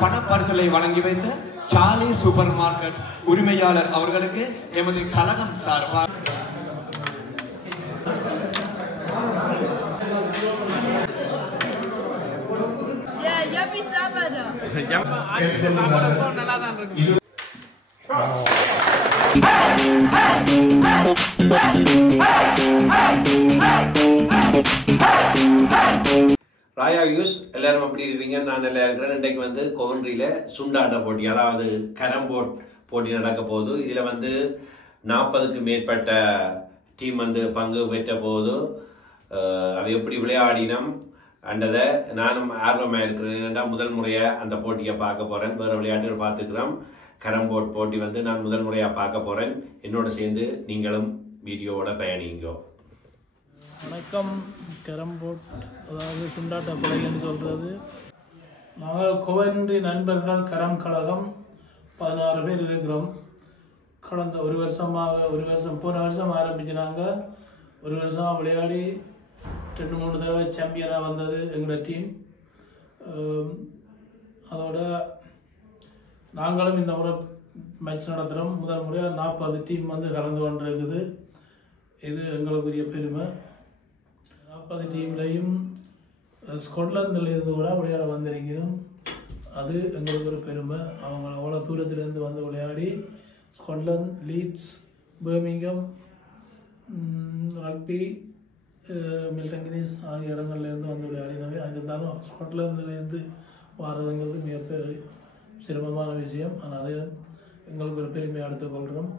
பண பரிசலை வழங்கி வைத்த சார்லி சூப்பர் மார்க்கெட் உரிமையாளர் அவர்களுக்கு எமது கழகம் சார்பாக ராயா வியூஸ் எல்லாரும் எப்படி இருக்கீங்க? நான் நல்லா இருக்கிறேன். இன்றைக்கு வந்து கோவன்றியில சுண்டாட்ட போட்டி, அதாவது கரம்போர்ட் போட்டி நடக்க போகுது. இதுல வந்து 40க்கு மேற்பட்ட டீம் வந்து பங்கு பெற்ற போகுது. அது எப்படி விளையாடினோம் அண்டதை நானும் ஆர்வமாக இருக்கிறேன். ஏன்னா முதல் முறையாக அந்த போட்டியை பார்க்க போகிறேன். வேறு விளையாட்டுகள் பார்த்துக்கிறோம். கரம்போர்ட் போட்டி வந்து நான் முதல் முறையாக பார்க்க போகிறேன். என்னோட சேர்ந்து நீங்களும் வீடியோவோட பயணிங்கோ. வணக்கம். கரம்போர்ட் அதாவது சுண்டாட்ட கொலைன்னு சொல்கிறது. நாங்கள் கோவன்றி நண்பர்கள் கரம் கழகம் 16 பேர் இருக்கிறோம். கடந்த ஒரு வருஷம் போன வருஷம் ஆரம்பிச்சினாங்க. ஒரு வருஷமாக விளையாடி 2-3 தடவை சாம்பியனாக வந்தது எங்களோட டீம். அதோட நாங்களும் இந்த முறை மேட்ச் நடத்துகிறோம். முதல் முறையாக 40 டீம் வந்து கலந்து கொண்டிருக்குது. இது எங்களுக்குரிய பெருமை. 40 டீம்லையும் ஸ்காட்லாந்திலிருந்து கூட விளையாட வந்திருக்கிறோம். அது எங்களுக்கு ஒரு பெருமை. அவங்க அவ்வளோ தூரத்திலிருந்து வந்து விளையாடி Scotland, Leeds, Birmingham, Rugby, Milton Keynes ஆகிய இடங்கள்லேருந்து வந்து விளையாடினவே. இருந்தாலும் ஸ்காட்லாந்துலேருந்து வர்றதுங்கிறது மிகப்பெரிய சிரமமான விஷயம். ஆனால் அது எங்களுக்கு ஒரு பெருமையை எடுத்துக்கொள்கிறோம்.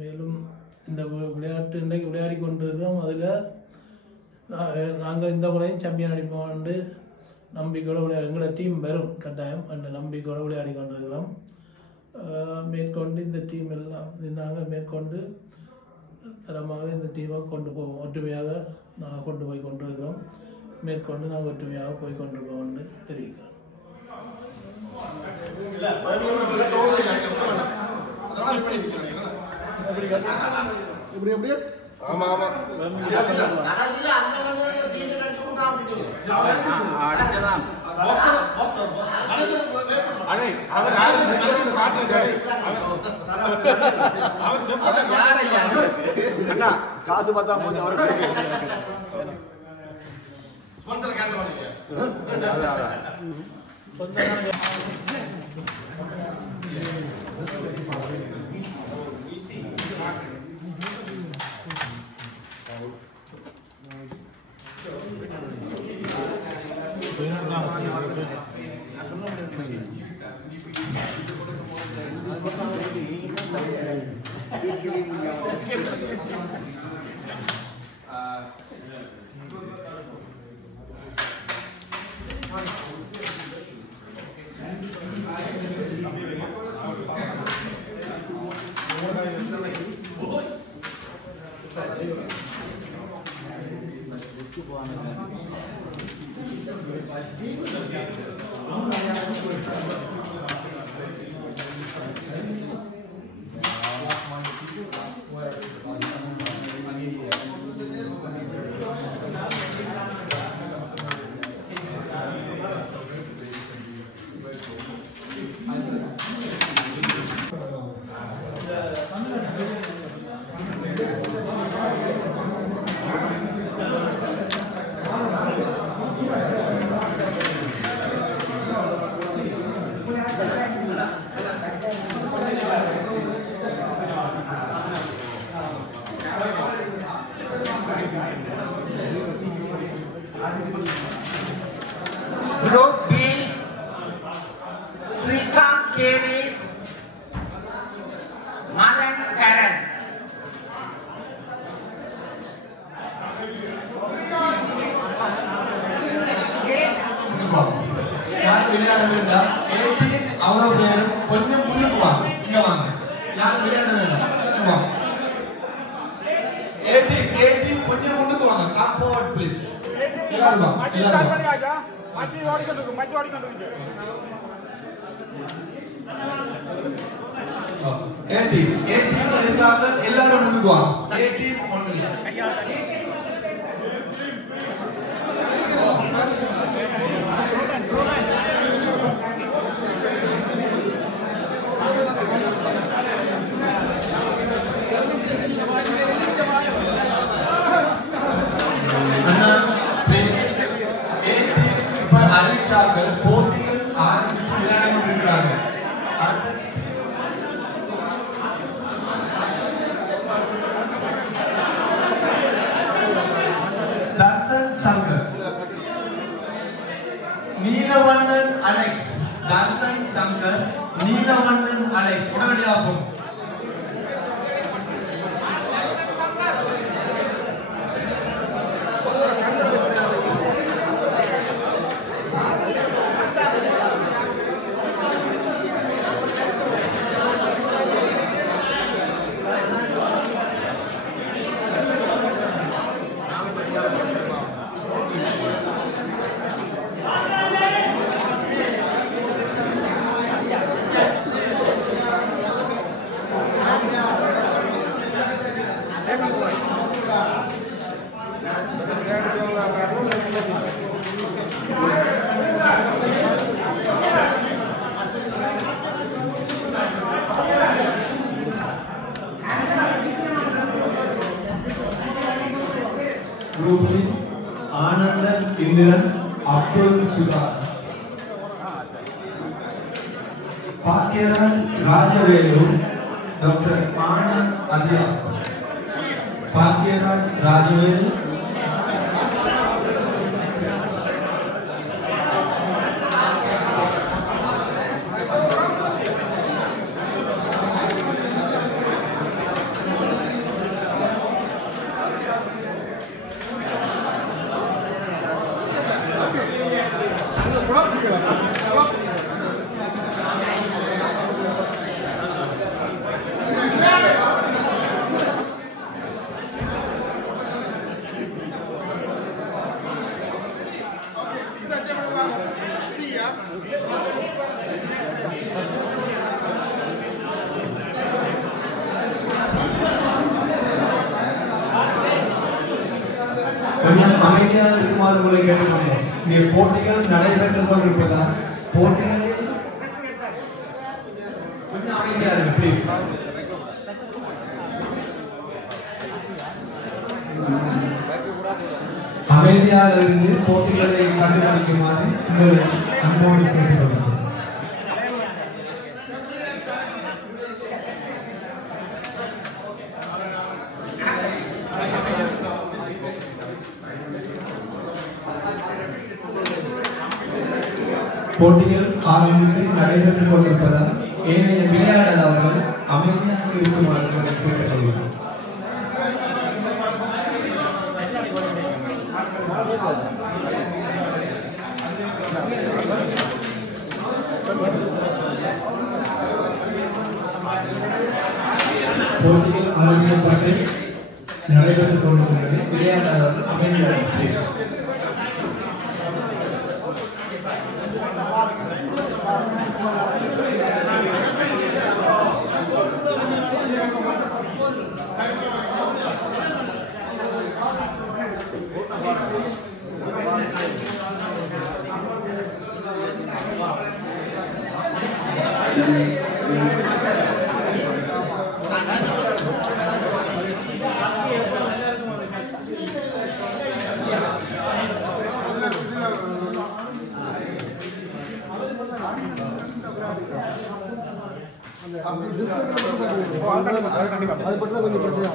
மேலும் இந்த விளையாட்டு இன்றைக்கு விளையாடி கொண்டிருக்கிறோம். அதில் நாங்கள் இந்த முறையும் சாம்பியன் அடிப்போம்னு நம்பிக்கையோடு விளையாடி எங்களோட டீம் வரும் கட்டாயம் என்ற நம்பிக்கையோடு விளையாடி கொண்டிருக்கிறோம். மேற்கொண்டு இந்த டீம் எல்லாம் நாங்கள் மேற்கொண்டு தரமாக இந்த டீமை கொண்டு போவோம். ஒற்றுமையாக நாங்கள் கொண்டு போய் கொண்டிருக்கிறோம். மேற்கொண்டு நாங்கள் ஒற்றுமையாக போய் கொண்டு போவோம்னு தெரிவிக்கிறோம். இப்படி எப்படியே ஆமா ஆமா காசு பார்த்தா போது அவருக்கு Group B, Srikanth Keris, Madan Karan. யார் விளையாடுறது இருந்தா அவ்வளோ பேரும் கொஞ்சம் முன்னுக்கு வாங்க. இங்க வாங்க. யார் விளையாடுறது இருந்தா ஏடி கொஞ்சம் முன்னுக்கு வாங்க. Come forward please. எல்லாரும் வாங்க. எல்லாரும் வாங்க. மச்சி ஓடிக்கிட்டு ஏடி இருக்காங்க. எல்லாரும் முன்னுக்கு வாங்க. ஏடி only Neelavannan Alex, Tharshan Shankar, Neelavannan Alex உடனடியாகும். Group C, Anandan Indiran, Abdul Sudhar. Pakyaran Rajavelu, Dr. Anand Adya. Pakyaran Rajavelu. கொஞ்சம் அமைதியாக இருக்குமாறு உங்களை கேட்டுக்கொண்டேன். இங்கே போட்டிகள் நடைபெற்றுக் கொண்டிருப்பதால் போட்டிகளில் கொஞ்சம் அமைதியாக இருக்கு ப்ளீஸ். அமைதியாக இருந்து போட்டிகளை கண்டுபிடிக்குமாறு உங்களை அன்போடு கேட்டுக்கொள்கிறேன். போட்டிகள் ஆரம்பித்து நடைபெற்றுக் கொண்டிருப்பதால் ஏனைய விளையாடாளர்கள் அமைதியாக இருக்குமாறு கேட்டுக்கொள்கிறேன். போட்டிகள் ஆரம்பிக்கப்பட்டு நடைபெற்றுக் கொண்டிருக்கிறது. விளையாடாளர்கள் அமைதியாக ப்ளீஸ். அது பற்றி கொஞ்சம் பிரச்சனை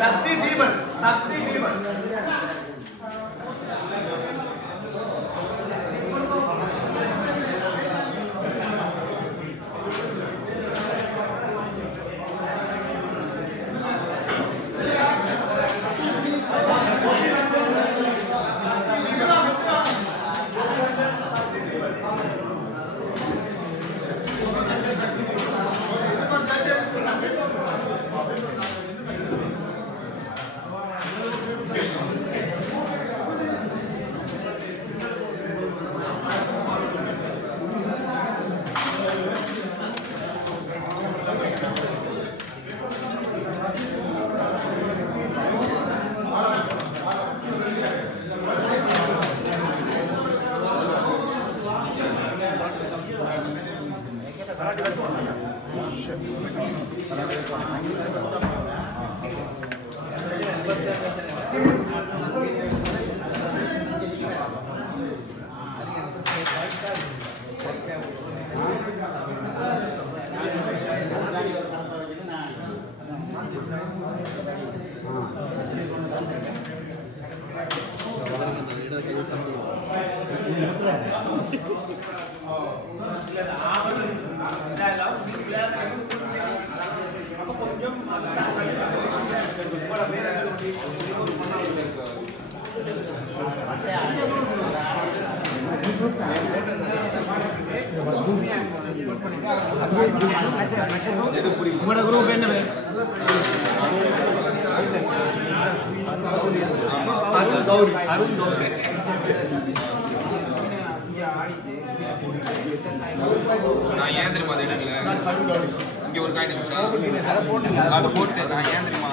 சக்தி தீபன், சக்தி தீபன். உங்களோட குரூப் என்ன அருண் கௌரி நான் ஏன் தெரியுமா அதை எடுக்கல இங்க ஒரு காயின் இருந்துச்சு அதை போட்டு நான் ஏன் தெரியுமா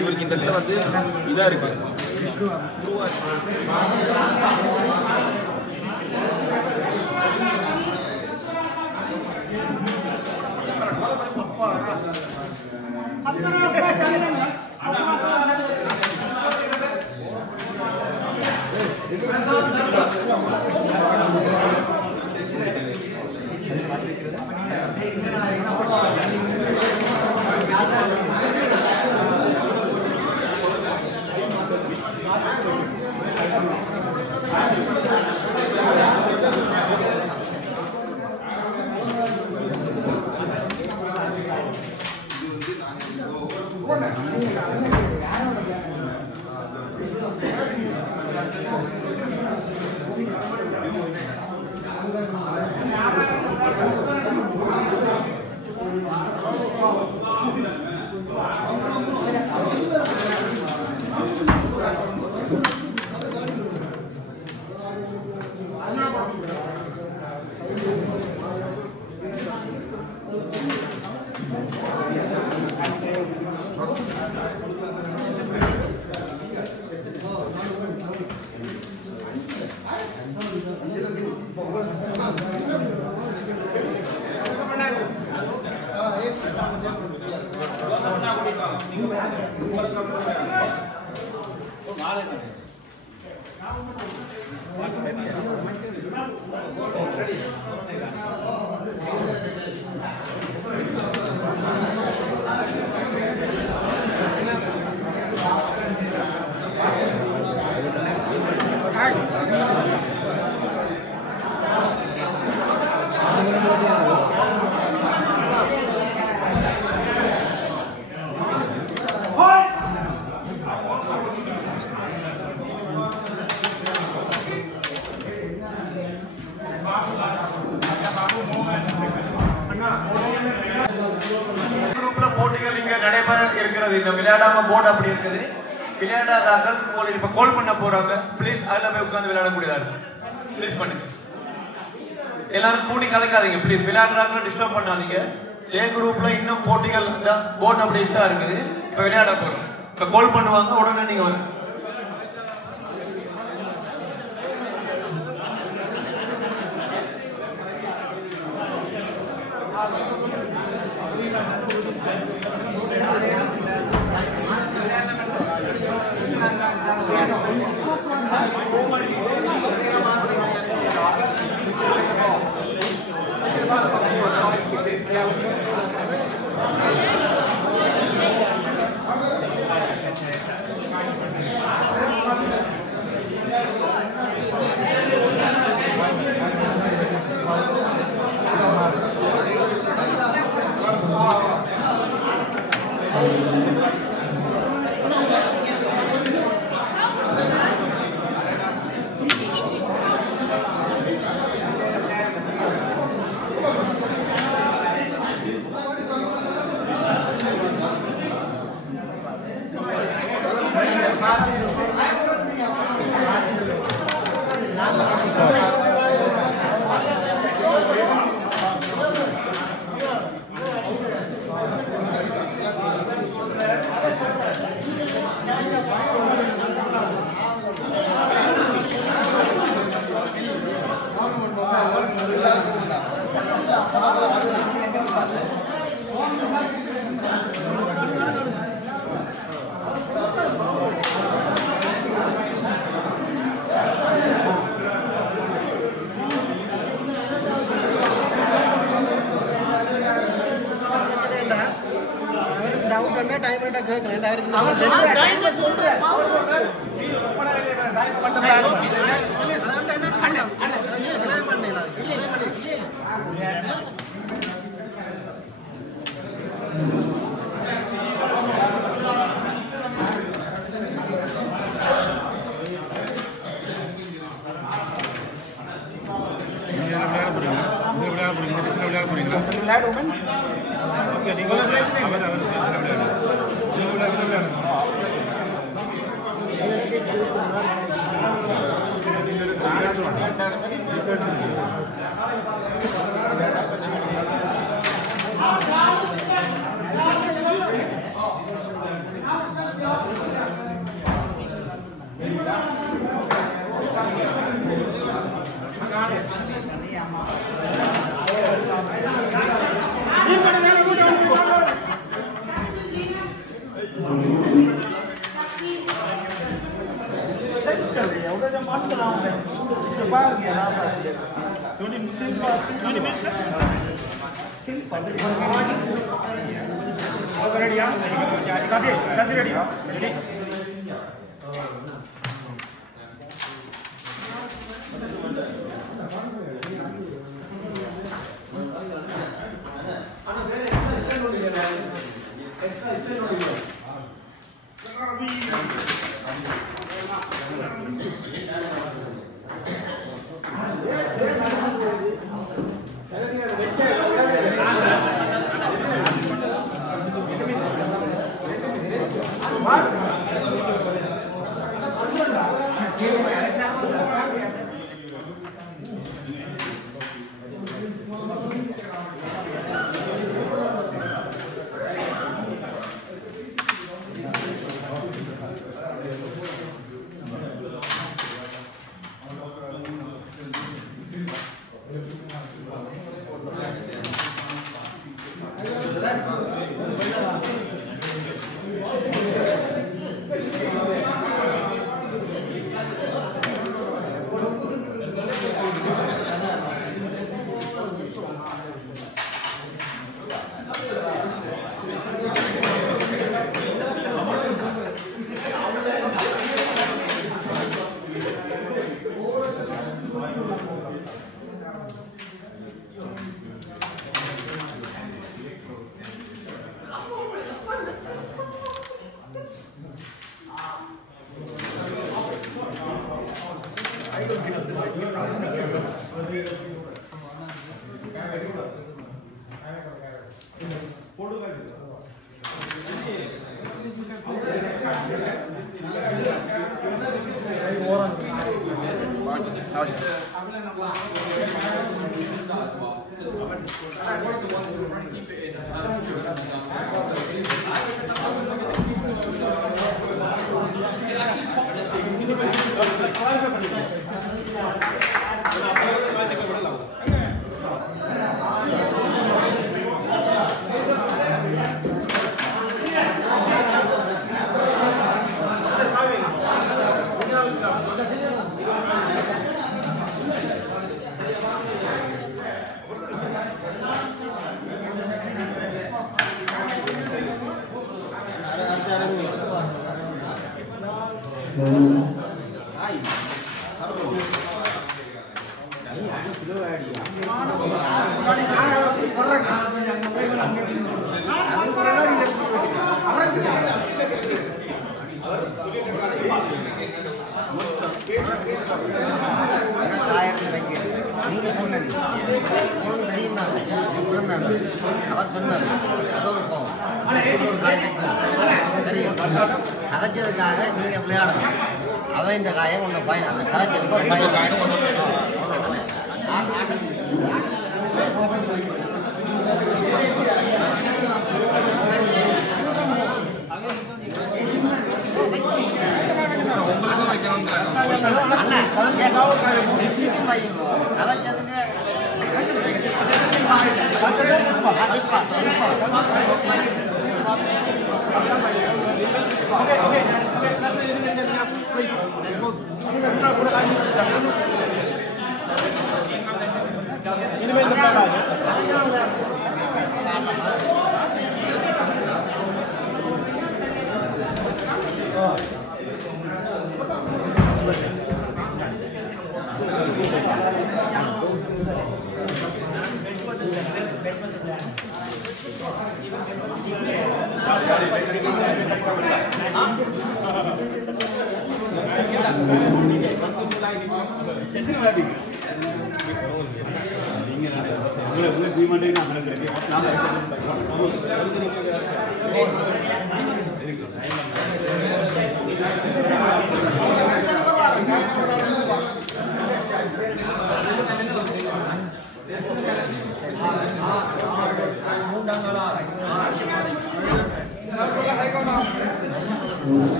இவருக்கு இந்த இடத்துல வந்து இதா இருக்கு போட்டிகள் இங்க நடைபெற இருக்கிறது. இந்த விளையாடாம போர்டு அப்படி இருக்குது. விளையாடாதார்கள் உங்களுக்கு இப்ப கால் பண்ண போறாங்க. ப்ளீஸ் அதுல போய் உட்கார்ந்து விளையாடக்கூடியதா இருக்கும். ப்ளீஸ் பண்ணுங்க. எல்லாரும் கூடி கலக்காதீங்க ப்ளீஸ். விளையாடுறாங்க டிஸ்டர்ப் பண்ணாதீங்க. ஏ குரூப்ல இன்னும் போட்டிகள் இந்த போர்டு அப்படி இசா இருக்குது. இப்ப விளையாட போறோம். இப்ப கால் பண்ணுவாங்க, உடனே நீங்க வந்து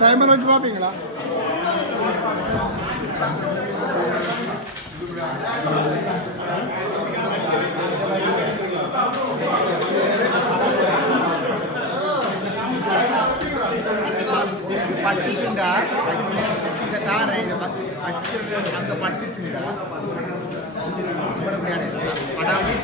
டைமர் வச்சு பார்ப்பீங்களா? பட்டுச்சுண்டா இந்த காரை அங்கே பட்டுச்சுண்டா படாமல்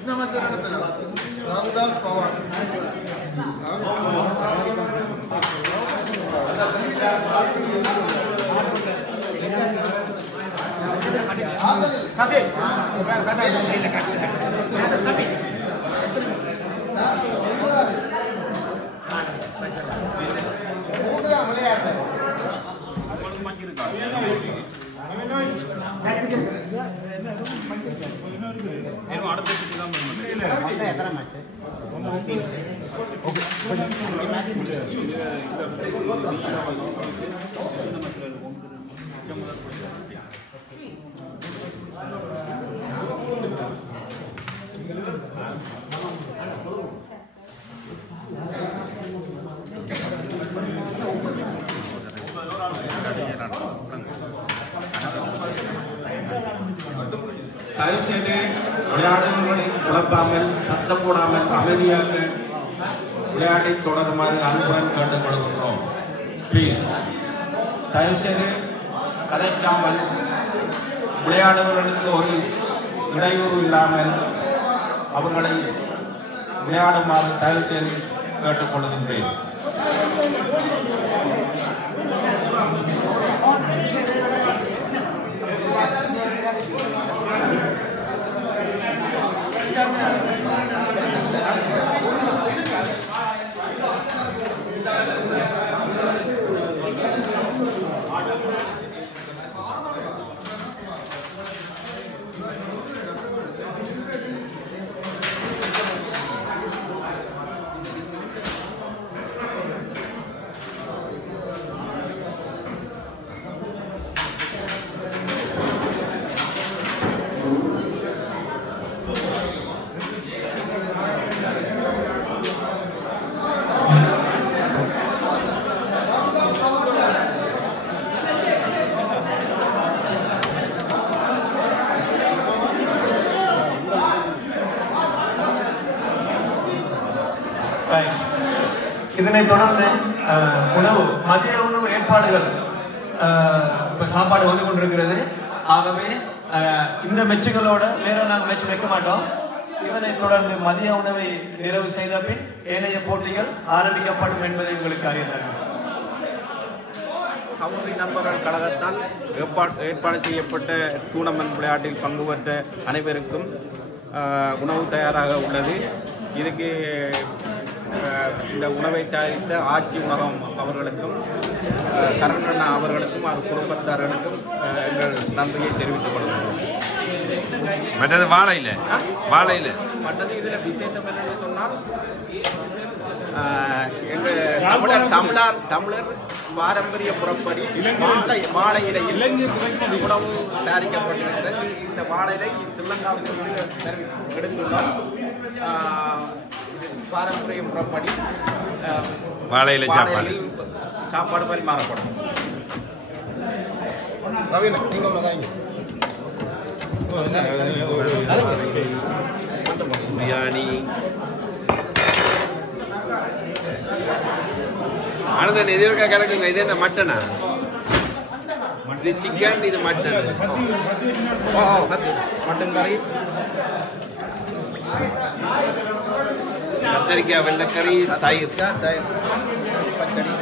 இந்த மாதிரி நடத்தல ராகுதாஸ் பவார் தயவு செய்து விளையாடுகளை குழப்பாமல் சத்தம் போடாமல் அமைதியாக விளையாட்டை தொடருமாறு அன்புடன் கேட்டுக் கொடுக்கிறோம். ப்ளீஸ் தயவு செய்து கதைக்காமல் விளையாடுபவர்களுக்கு ஒரு இடையூறு இல்லாமல் அவர்களை விளையாடுமாறு தயவு செய்து கேட்டுக்கொள்கின்றேன். இதனைத் தொடர்ந்து மதிய உணவு ஏற்பாடுகள் சாப்பாடு வந்து கொண்டிருக்கிறது. ஆகவே இந்த மெச்சுகளோட வேற நாங்கள் மெச்சு வைக்க மாட்டோம். இதனைத் தொடர்ந்து மதிய உணவை நிறைவு செய்த பின் ஏனைய போட்டிகள் ஆரம்பிக்கப்படும் என்பதை உங்களுக்கு அறிய தருகிறேன். கவுரி நண்பர்கள் கழகத்தால் ஏற்பாடு செய்யப்பட்ட டூர்னமெண்ட் விளையாட்டில் பங்கு பெற்ற அனைவருக்கும் உணவு தயாராக உள்ளது. இதுக்கு இந்த உணவை தயாரித்த ஆட்சி உணவகம் அவர்களுக்கும் கருணண்ணா அவர்களுக்கும் அவர் குடும்பத்தார்களுக்கும் எங்கள் நன்றியை தெரிவித்துக் கொள்கிறோம். மற்றது வாழையில் மற்றது இதில் விசேஷம் என்னென்னு சொன்னால் எங்கள் தமிழர் பாரம்பரிய புறப்படி வாழை இலையில் உணவு தயாரிக்கப்பட்டிருக்கிறது. இந்த வாழை இலை ஸ்ரீலங்காவிலிருந்து எடுத்துள்ளோம். பாரம்பரிய முறைப்படி வாழையில சாப்பாடு பரிமாறப்படும். பிரியாணி ஆனந்தன் இது இருக்கா கிடக்குங்க. இது என்ன மட்டனா? இது சிக்கன், இது மட்டன். மட்டன் கறி, கத்தரிக்காய், வெள்ளைக்கறி, தயிர், பச்சடி,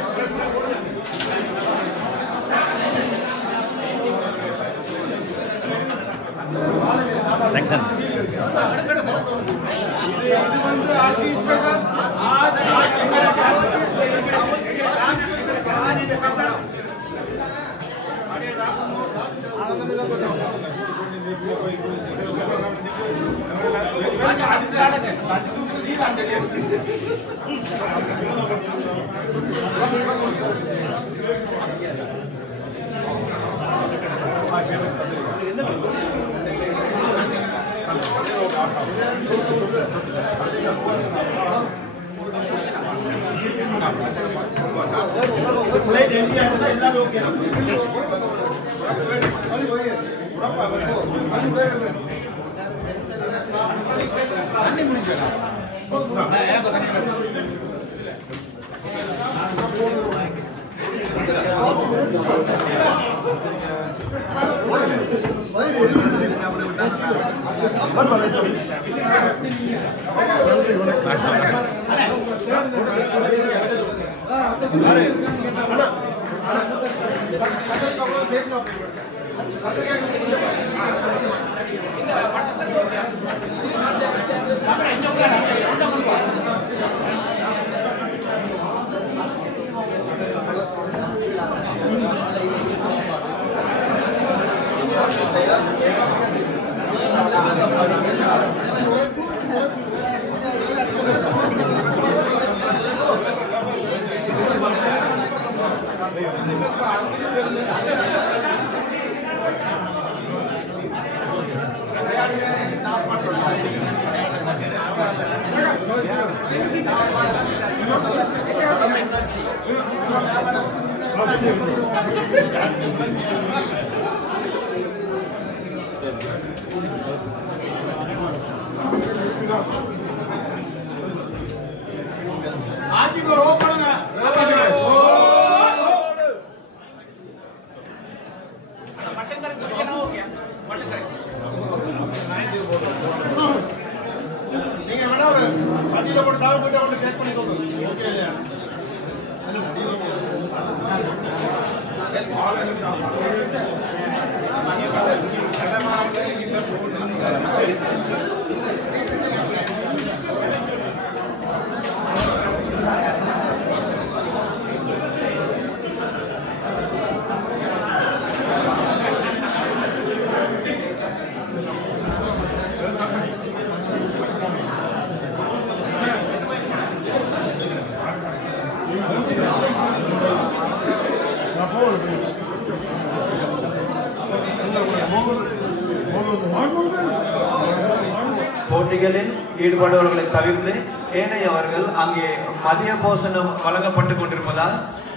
போட்டிகளில் ஈடுபடுபவர்களை தவிர்த்து ஏனையவர்கள் அங்கே மதிய போசனம் வழங்கப்பட்டுக் கொண்டிருப்பதால்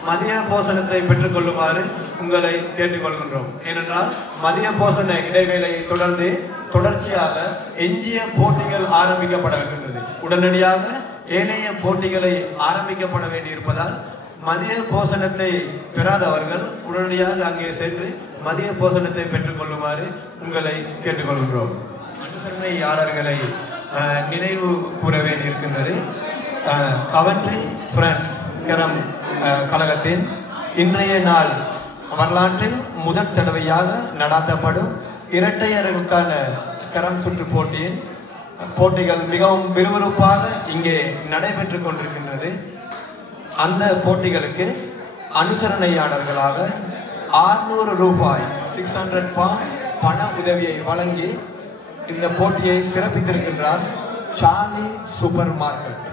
மதிய போசனத்தை பெற்றுக் கொள்ளுமாறு உங்களை கேட்டுக்கொள்கின்றோம். ஏனென்றால் மதிய போசன இடைவேளையை தொடர்ந்து தொடர்ச்சியாக எஞ்சிய போட்டிகள் ஆரம்பிக்கப்பட இருக்கின்றது. உடனடியாக ஏனைய போட்டிகளை ஆரம்பிக்கப்பட வேண்டியிருப்பதால் மதிய போசனத்தை பெறாதவர்கள் உடனடியாக அங்கே சென்று மதிய போசனத்தை பெற்றுக் கொள்ளுமாறு உங்களை கேட்டுக்கொள்கிறோம். அனுசரணையாளர்களை நினைவு கூற வேண்டியிருக்கின்றது. கவன்ட்ரி பிரான்ஸ் கரம் கழகத்தின் இன்றைய நாள் வரலாற்றில் முதல் தடவையாக நடாத்தப்படும் இரட்டையர்களுக்கான கரம் சுற்று போட்டிகள் மிகவும் விறுவிறுப்பாக இங்கே நடைபெற்றுக் கொண்டிருக்கின்றது. அந்த போட்டிகளுக்கு அனுசரணையாளர்களாக 600 ரூபாய் 600 pounds பண உதவியை வழங்கி இந்த போட்டியை சிறப்பித்திருக்கின்றார் சார்லி சூப்பர் மார்க்கெட்.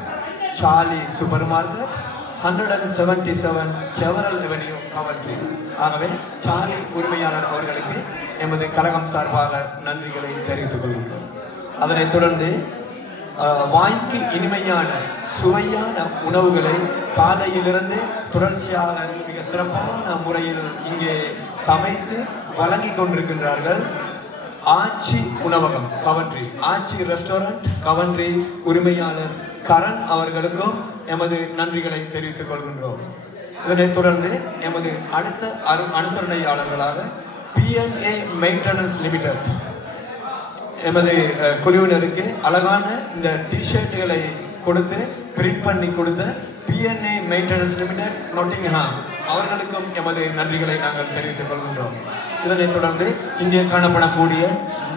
177 செவரல் அவென்யூ கவன்ட்ரி. ஆகவே சார்லி உரிமையாளர் அவர்களுக்கு எமது கழகம் சார்பாக நன்றிகளை தெரிவித்துக் கொள்கின்றோம். அதனைத் தொடர்ந்து வாய்க்கு இனிமையான சுவையான உணவுகளை காலையிலிருந்து தொடர்ச்சியாக மிக சிறப்பான முறையில் இங்கே சமைத்து வழங்கி கொண்டிருக்கின்றார்கள். ஆச்சி உணவகம் கவன்ட்ரி, ஆச்சி ரெஸ்டாரண்ட் கவன்ட்ரி உரிமையாளர் கரண் அவர்களுக்கும் எமது நன்றிகளை தெரிவித்துக் கொள்கின்றோம். இதனைத் தொடர்ந்து எமது அடுத்த அனுசரணையாளர்களாக PNA மெயின்டெனன்ஸ் லிமிடெட் எமது குழுவினருக்கு அழகான இந்த டிஷர்ட்டுகளை கொடுத்து பிரிண்ட் பண்ணி கொடுத்த PNA மெயின்டெனன்ஸ் லிமிடெட் நொட்டிங்ஹாம் அவர்களுக்கும் எமது நன்றிகளை நாங்கள் தெரிவித்துக் கொள்கின்றோம். இதனைத் தொடர்ந்து இங்கே காணப்படக்கூடிய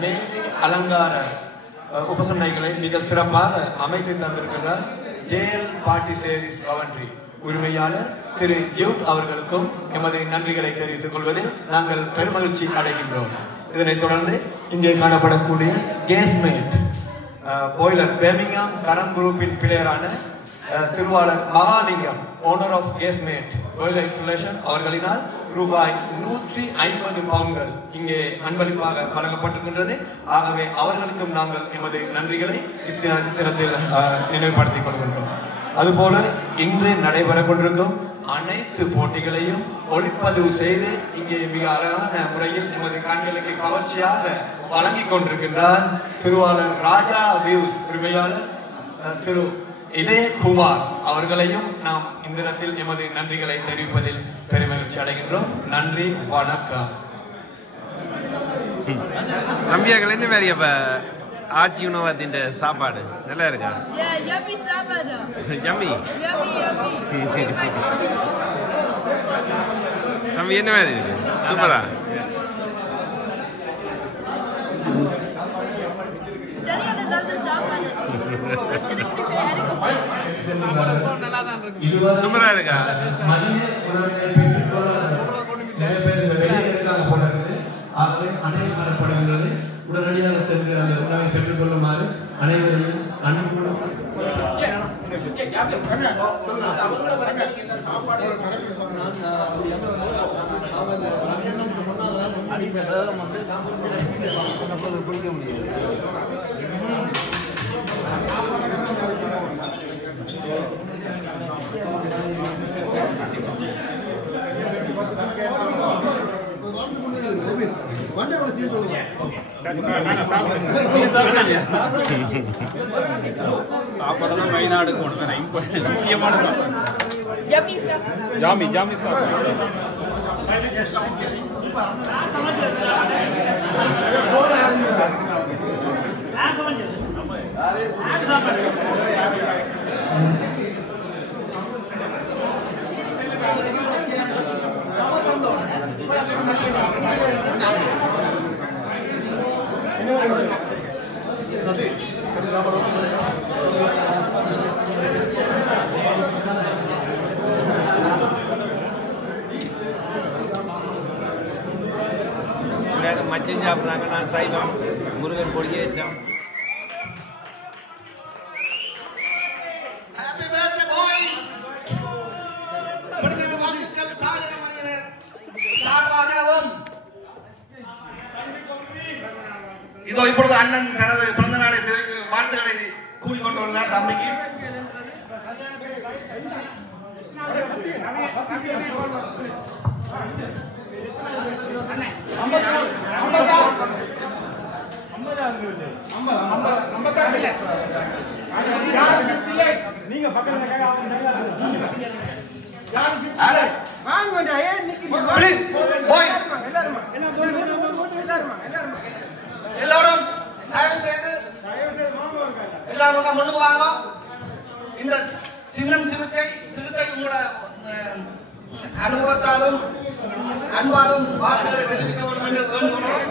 மேலே அலங்கார உபசரணைகளை மிக சிறப்பாக அமைத்து தந்திருக்கிறார் JL பார்ட்டி சேரிஸ் கவன்ட்ரி உரிமையாளர் திரு ஜூட் அவர்களுக்கும் எமது நன்றிகளை தெரிவித்துக் கொள்வதில் நாங்கள் பெருமகிழ்ச்சி அடைகின்றோம். இதனைத் தொடர்ந்து இங்கே காணப்படக்கூடிய கேஸ்மேட் பாய்லர் பெர்மிங்ஹாம் கரம் குரூப்பின் பிளேயரான திருவாளர் Mahalingam owner of Gasmate boiler installation அவர்களினால் ரூபாய் 150 பவுன்கள் இங்கே அன்பளிப்பாக வழங்கப்பட்டிருக்கின்றது. ஆகவே அவர்களுக்கும் நாங்கள் எமது நன்றிகளை இத்தினத்தில் நினைவுபடுத்திக் கொள்கின்றோம். அதுபோல இன்று நடைபெற கொண்டிருக்கும் அனைத்து போட்டிகளையும் ஒளிப்பதிவு செய்து இங்கே மிக அழகான முறையில் எமது கண்களுக்கு கவர்ச்சியாக வழங்கி கொண்டிருக்கின்றார் திருவாளர் ராஜா வியூஸ் உரிமையாளர் திரு இதயகுமார் அவர்களையும் நாம் இந்த இடத்தில் எமது நன்றிகளை தெரிவிப்பதில் பெருமகிழ்ச்சி அடைகின்றோம். நன்றி, வணக்கம். நம்பியாக்கள் என்ன மாதிரி அப்ப ஆச்சி உணவகத்தின் சாப்பாடு நல்லா இருக்கா? யம்மி தம்பி என்ன மாதிரி இருக்கு? சூப்பரா. சூப்பரா இருக்கா? உடனடியாக சென்று அந்த உணவை பெற்றுக் கொள்ளுமாறு அனைவரையும் அன்போடு சாப்பாடு மெயினாக முக்கியமான ஜாமி மச்சம் சாப்பிட்றாங்க. நான் சைவம் முருகன் பொடியே வச்சோம். இதோ இப்பொழுது அண்ணன் தனது பிறந்த நாளை வாழ்த்துக்களை கூறிக்கொண்டு வந்தார் தம்பிக்கு. நீ அனுபவத்தாலும் அன்பாலும் வாழ்த்துக்களை தெரிவிக்க வேண்டும் என்று வேண்டுகிறோம்.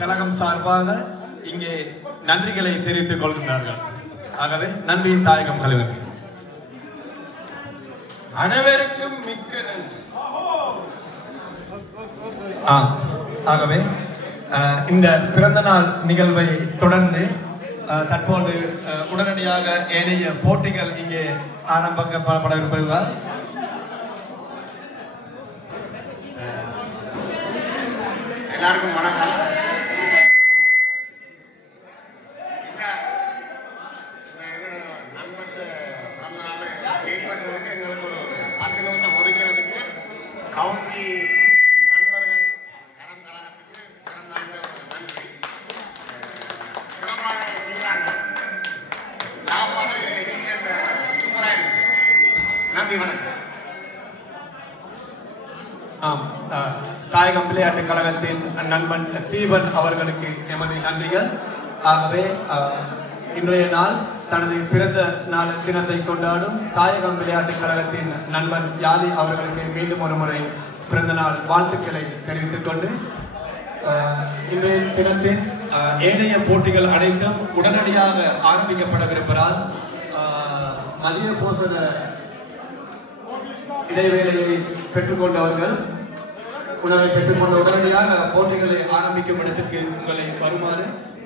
கழகம் சார்பாக இங்கே நன்றிகளை தெரிவித்துக் கொள்கிறார்கள். ஆகவே நன்றி தாயகம் கலைஞர்கள் அனைவருக்கும் மிக்க நன்றி. ஆகவே இந்த பிறந்த நாள் நிகழ்வை தொடர்ந்து தற்போது உடனடியாக ஏனைய போட்டிகள் இங்கே ஆரம்பிக்கப்பட இருப்பதால் எல்லாருக்கும் வணக்கம். எங்களுக்கு ஒரு 10 நிமிஷம் ஒதுக்கிறதுக்கு கவுண்டி நண்பர்கள் கரம் கழகத்துக்கு சிறந்த நன்றி. சிறப்பாக செய்கிறாங்க. சாப்பாடு சூப்பராக இருக்கு. நன்றி, வணக்கம். தாயகம் விளையாட்டு கழகத்தின் நண்பன் தீபன் அவர்களுக்கு எமது நன்றிகள். ஆகவே இன்றைய நாள் தனது பிறந்த நாள் தினத்தை கொண்டாடும் தாயகம் விளையாட்டு கழகத்தின் நண்பன் யாதி அவர்களுக்கு மீண்டும் ஒரு முறை பிறந்த நாள் வாழ்த்துக்களை தெரிவித்துக் கொண்டு இன்றைய தினத்தின் ஏனைய போட்டிகள் அனைத்தும் உடனடியாக ஆரம்பிக்கப்படவிருப்பதால் மதிய போசன இடைவேளையை பெற்றுக்கொண்டவர்கள் உணவை பெற்றுக்கொண்ட உடனடியாக போட்டிகளை ஆரம்பிக்கும் இடத்திற்கு உங்களை வருமாறு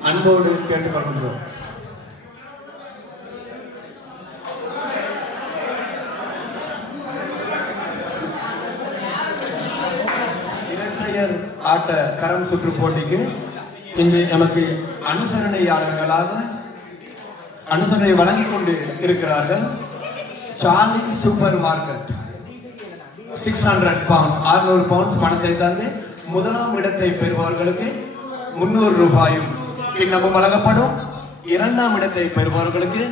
அன்போடு கேட்டுக்கொள்கின்றோம். இரட்டையர் ஆட்ட கரம் சுற்று போட்டிக்கு இன்று நமக்கு அனுசரணை வழங்கிக் கொண்டு இருக்கிறார்கள். Charlie super market 600 pounds 600 pounds பணத்தை தந்து முதலாம் இடத்தை பெறுபவர்களுக்கு 300 ரூபாயும் கிண்ணமும் வழங்கப்படும். இரண்டாம் இடத்தை பெறுபவர்களுக்கு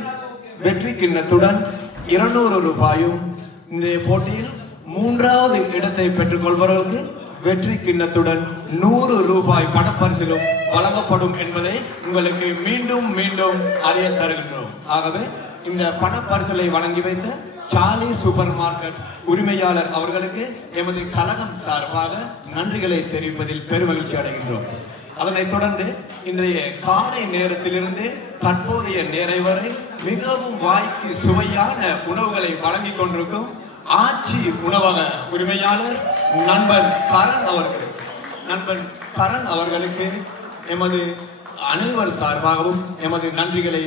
வெற்றி கிண்ணத்துடன் 200 ரூபாயும், இந்த போட்டியில் மூன்றாவது இடத்தை பெற்றுக் கொள்பவர்களுக்கு வெற்றி கிண்ணத்துடன் 100 ரூபாய் பணப்பரிசிலும் வழங்கப்படும் என்பதை உங்களுக்கு மீண்டும் மீண்டும் அறிய தருகின்றோம். ஆகவே இந்த பணப்பரிசலை வழங்கி வைத்த சார்லி சூப்பர் மார்க்கெட் உரிமையாளர் அவர்களுக்கு எமது கழகம் சார்பாக நன்றிகளை தெரிவிப்பதில் பெருமகிழ்ச்சி அடைகின்றோம். அதனைத் தொடர்ந்து இன்றைய காலை நேரத்திலிருந்து தற்போதைய நேரம் வரை மிகவும் வாய்க்கு சுவையான உணவுகளை வழங்கிக் கொண்டிருக்கும் ஆட்சி உணவக உரிமையாளர் நண்பன் கரண் அவர்களுக்கு எமது அனைவர் சார்பாகவும் எமது நன்றிகளை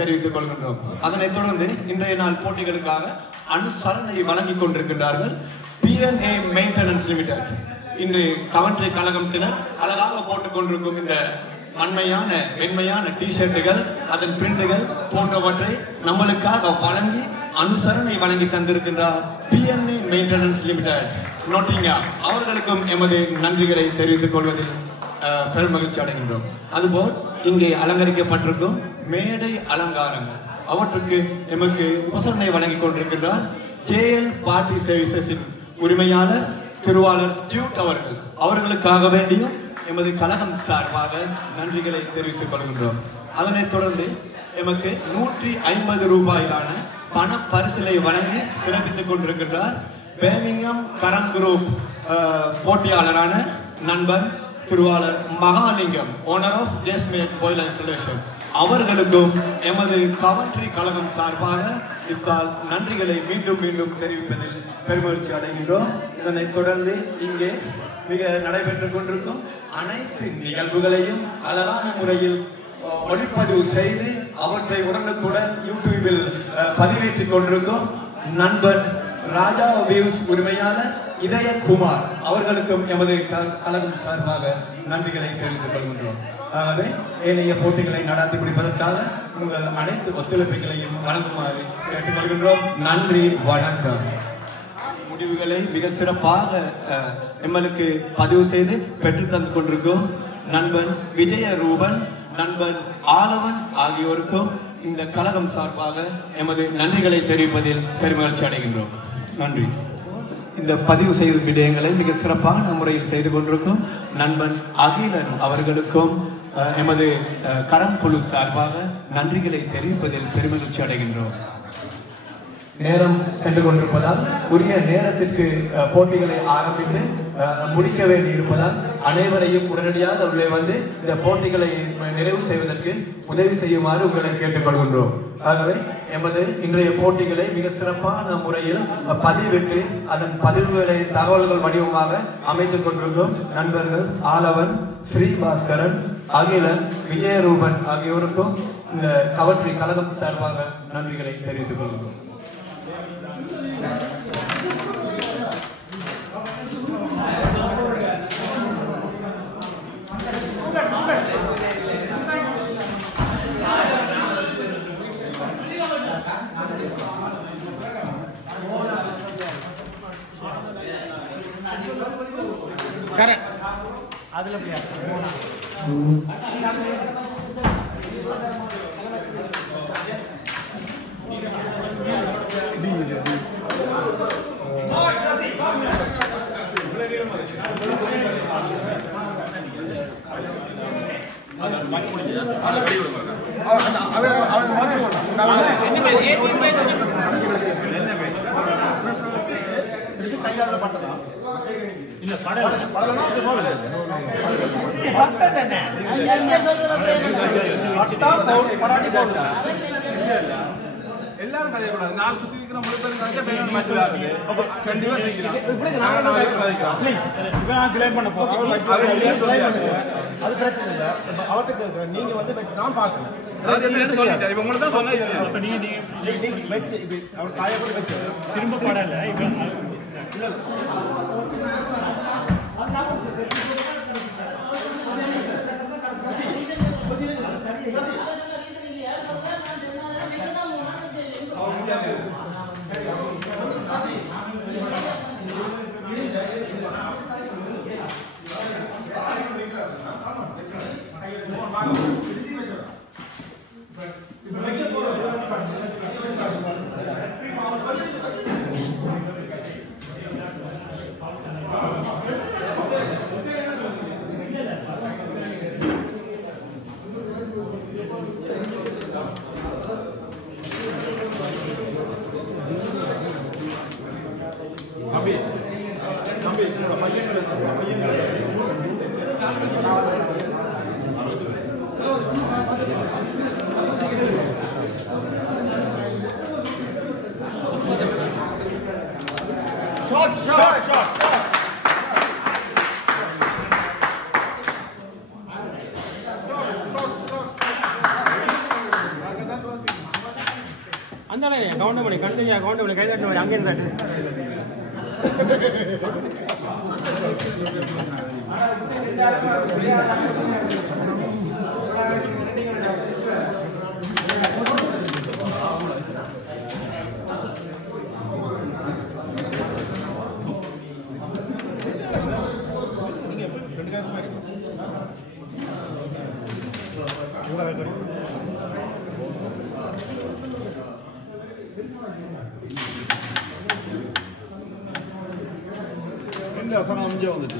தெரிவித்துக் கொள்கின்றோம். அதனைத் தொடர்ந்து இன்றைய நாள் போட்டிகளுக்காக அனுசரணை வழங்கிக் கொண்டிருக்கின்றார்கள் PNA மெயின்டெனன்ஸ் லிமிடெட். இன்று கவன்ட்ரி கழகத்தினர் அழகாக போட்டுக் கொண்டிருக்கும் இந்த மென்மையான டிஷர்ட்டுகள், அதன் பிரிண்டுகள் போன்றவற்றை நம்மளுக்காக வழங்கி அனுசரணை வழங்கி தந்திருக்கின்றார் PNA மெயின்டெனன்ஸ் லிமிடெட் நோட்டிங்ஹாம். அவர்களுக்கும் எமது நன்றிகளை தெரிவித்துக் கொள்வதில் பெருமகிழ்ச்சி அடைகின்றோம். அதுபோல் இங்கே அலங்கரிக்கப்பட்டிருக்கும் மேடை அலங்காரங்கள் அவற்றுக்கு எமக்கு உபசரணை வழங்கிக் கொண்டிருக்கின்றார் JL பார்ட்டி சர்வீசஸின் உரிமையாளர் திருவாளர் ஜூட் அவர்களுக்காக வேண்டியும் எமது கழகம் சார்பாக நன்றிகளை தெரிவித்துக் கொள்கின்றோம். அதனைத் தொடர்ந்து எமக்கு 150 ரூபாயிலான பண பரிசிலை வழங்கி சிறப்பித்துக் கொண்டிருக்கின்றார் பேர்மிங்ஹாம் கரம் குரூப் போட்டியாளரான நண்பன் திருவாளர் Mahalingam, owner of Gasmate boiler installation அவர்களுக்கும் எமது கவர்ட்ரி கழகம் சார்பாக இத்தால் நன்றிகளை மீண்டும் மீண்டும் தெரிவிப்பதில் பெருமகிழ்ச்சி அடைகின்றோம். இதனைத் தொடர்ந்து இங்கே மிக நடைபெற்றுக் கொண்டிருக்கும் அனைத்து நிகழ்வுகளையும் அழகான முறையில் ஒளிப்பதிவு செய்து அவற்றை உடனுக்குடன் யூடியூபில் பதிவேற்றிக் கொண்டிருக்கும் நண்பன் ராஜா வியூஸ் உரிமையாளர் இதயகுமார் அவர்களுக்கும் எமது கழகம் சார்பாக நன்றிகளை தெரிவித்துக் கொள்கின்றோம். ஆகவே ஏனைய போட்டிகளை நடத்தி முடிப்பதற்காக உங்கள் அனைத்து ஒத்துழைப்புகளையும் வழங்குமாறு கேட்டுக்கொள்கின்றோம். நன்றி, வணக்கம். முடிவுகளை மிக சிறப்பாக எம்எல்ஏக்கு பதிவு செய்து பெற்று தந்து கொண்டிருக்கும் நண்பன் விஜய ரூபன், நண்பன் ஆலவன் ஆகியோருக்கும் இந்த கழகம் சார்பாக எமது நன்றிகளை தெரிவிப்பதில் பெருமகிழ்ச்சி அடைகின்றோம். நன்றி. இந்த பதிவு செய்த விடயங்களை மிக சிறப்பான முறையில் செய்து கொண்டிருக்கும் நண்பன் அகிலன் அவர்களுக்கும் எமது கரம் குழு சார்பாக நன்றிகளை தெரிவிப்பதில் பெருமகிழ்ச்சி அடைகின்றோம். நேரம் சென்று கொண்டிருப்பதால் உரிய நேரத்திற்கு போட்டிகளை ஆரம்பித்து முடிக்க வேண்டி இருப்பதால் அனைவரையும் உடனடியாக உள்ளே வந்து இந்த போட்டிகளை நிறைவு செய்வதற்கு உதவி செய்யுமாறு உங்களை கேட்டுக்கொள்கின்றோம். ஆகவே எமது இன்றைய போட்டிகளை மிக சிறப்பான முறையில் பதிவிட்டு அதன் பதிவுகளை தகவல்கள் வடிவமாக அமைத்துக் கொண்டிருக்கும் நண்பர்கள் ஆலவன், ஸ்ரீபாஸ்கரன், அகிலன், விஜயரூபன் ஆகியோருக்கும் இந்த கவர்ட்ரி கழகம் சார்பாக நன்றிகளை தெரிவித்துக் கொள்கிறோம். அதுல கையால பட்டதா இல்ல படலனா பட்டதனே பட்டா பராடி போடு எல்லாரும் கதைய கூடாது. நான் சுத்தி இருக்கிற முழுப்பேரும் கதைச்சா பேரன் மேட்ச் விளையாடுது. அப்ப கண்டிப்பா தெரியும். இப்படி நான் கதைக்கிறேன். ப்ளீஸ். இப்போ நான் கிளைம் பண்ண போறேன். அது பிரச்சனை இல்ல. அவர்ட்ட கேக்குறேன். நீங்க வந்து வெச்சு நான் பார்க்கணும். அது என்ன சொல்லிட்டேன். இப்போ உங்களுக்கு தான் சொன்னேன். அப்ப நீங்க வெச்சு அவர் காய போட்டு வெச்சு திரும்ப பாடல. இல்ல அந்த கவுண்டமணி கண்டினியா கவுண்டமணி கை தட்டு அங்கே இருந்தாட்டு அவசரம் அமைஞ்சே வந்துட்டு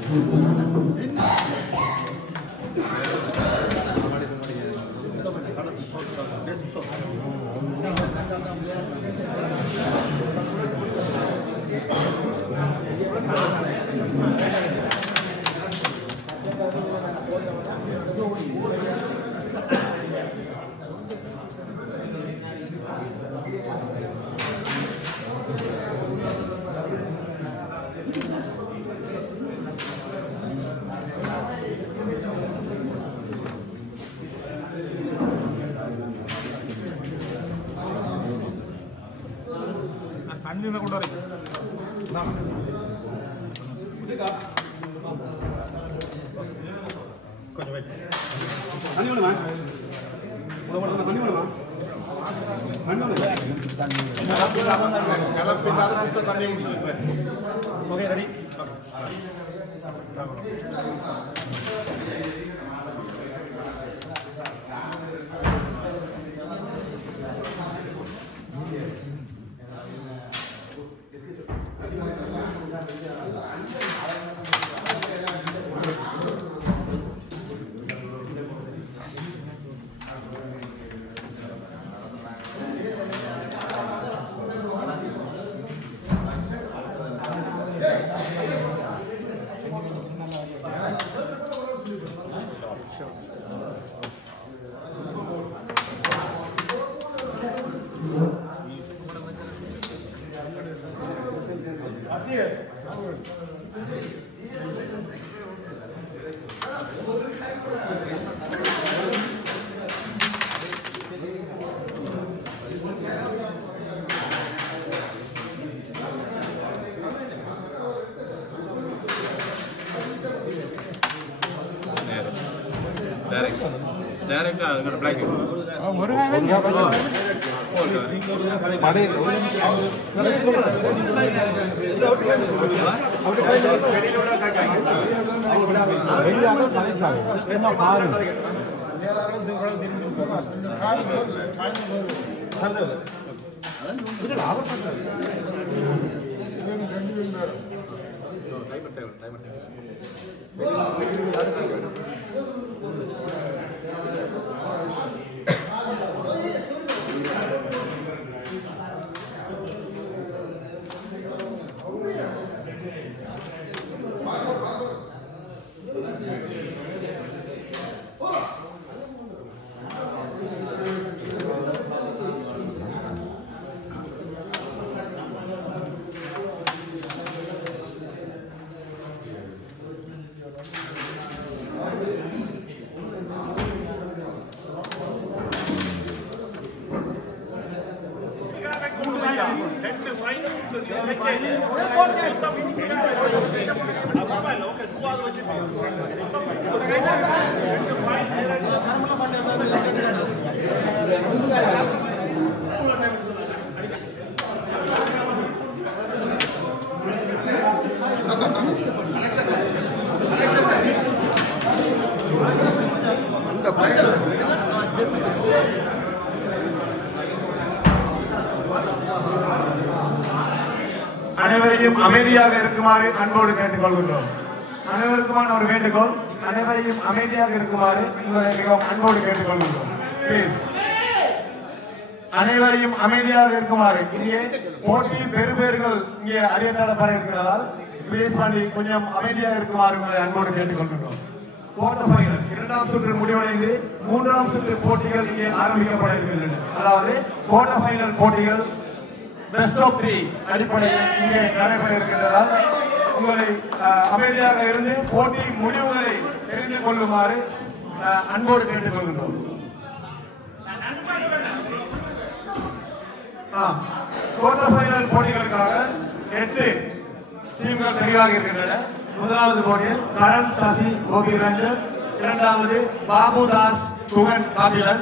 இந்த கொண்டு வரீங்க கொஞ்சம் வெயிட் தண்ணி வேணுமா தண்ணி வேணுமா தண்ணி ஓகே ரெடி டைரக்டா அதுக்கு பிளாக் அனைவரையும் அமைதியாக இருக்குமாறு அன்போடு கேட்டுக்கொள்கின்றோம். அனைவருக்குமான ஒரு வேண்டுகோள், அனைவரையும் அமைதியாக இருக்குமாறு உங்களை மிகவும் அன்போடு கேட்டுக்கொள்கின்றோம். பிளீஸ் அனைவரையும் அமைதியாக இருக்குமாறு. இங்கே போட்டியில் பெறுபேறுகள் இங்கே அறியப்பட இருக்கிறதால் பிளீஸ் பண்ணி கொஞ்சம் அமைதியாக இருக்குமாறு உங்களை அன்போடு கேட்டுக்கொள்கின்றோம். குவார்டர் ஃபைனல் இரண்டாம் சுற்று முடிவடைந்து மூன்றாம் சுற்று போட்டிகள் இங்கே ஆரம்பிக்கப்பட இருக்கின்றன. அதாவது குவார்டர் ஃபைனல் போட்டிகள் பெஸ்ட் ஆஃப் 3 அடிப்படையில் இங்கே நடைபெற இருக்கின்றதால் உங்களை அமைதியாக இருந்து போட்டி முடிவுகளை தெரிந்து கொள்ளுமாறு அன்போடு கேட்டுக்கொள்கின்றோம். குவார்டர் ஃபைனல் போட்டிகளுக்காக 8 டீம்கள் தெரிவாக இருக்கின்றன. முதலாவது போட்டியில் கரண் சசி கோபி ரஞ்சன், இரண்டாவது பாபுதாஸ் சுகன் காபிலன்,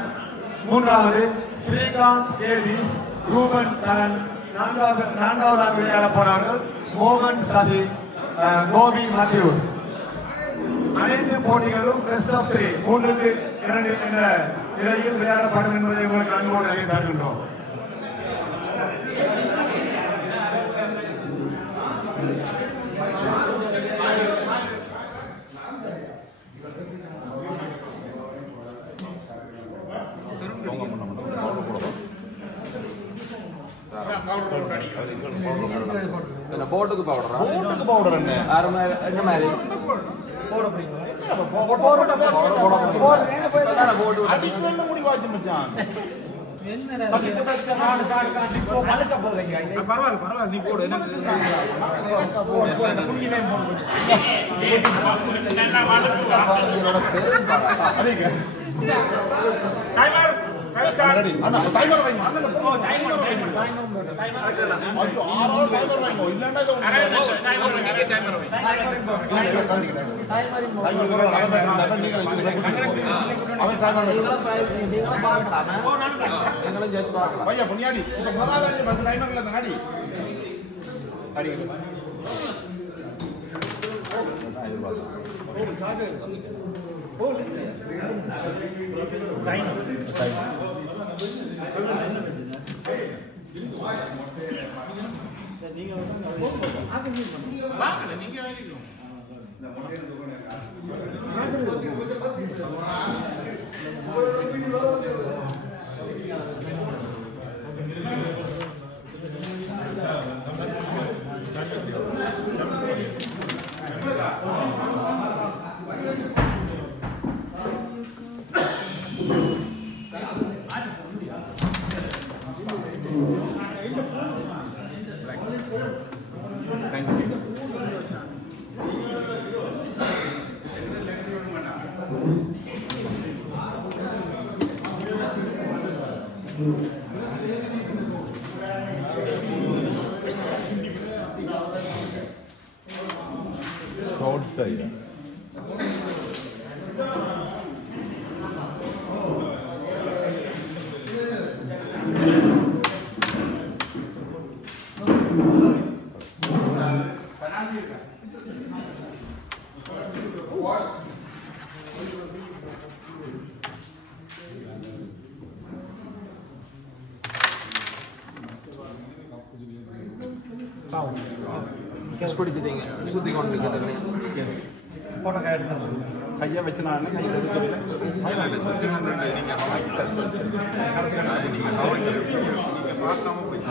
மூன்றாவது ஸ்ரீகாந்த் கேவிஸ் ரூபன் கரண், நான்காவதாக விளையாட போனார்கள் மோகன் சசி கோபி மாத்யூஸ். அனைத்து போட்டிகளும் பெஸ்ட் ஆஃப் 3 3க்கு 2 என்ற நிலையில் விளையாடப்படும் என்பதை உங்களுக்கு அன்போடு அறிய தருகின்றோம். போட்டுக்கு பவுடர் என்ன என்ன மாதிரி முடிவாச்சு மச்சான். பரவாயில்ல நீ போடு. அண்ணா டைமர் வைங்க அண்ணா டைமர் வைங்க ஐயோ ஆரோட டைமர் வைங்க இல்லன்னா இது டைமர் வைங்க டைமர் வைங்க டைமர் போறோம் நீங்க அவன் டைமர் நீங்க பார்க்கலாம் நீங்களும் ஜட்ஜ் பார்க்கலாம் பையா புனியாடி இப்ப முதலாளி வந்து டைமர்ல நாடி அடி ஓ சார்ஜர் ஓ டைமர் நீங்க வாங்க நீங்க வேலைக்கு கிஸ் கொடுத்துட்டீங்க சுத்தி கொண்டிருக்கிறது போட்டோ கையை வச்சு நான் கையில் சுத்தி கொண்டு நீங்கள் பார்க்காம போய்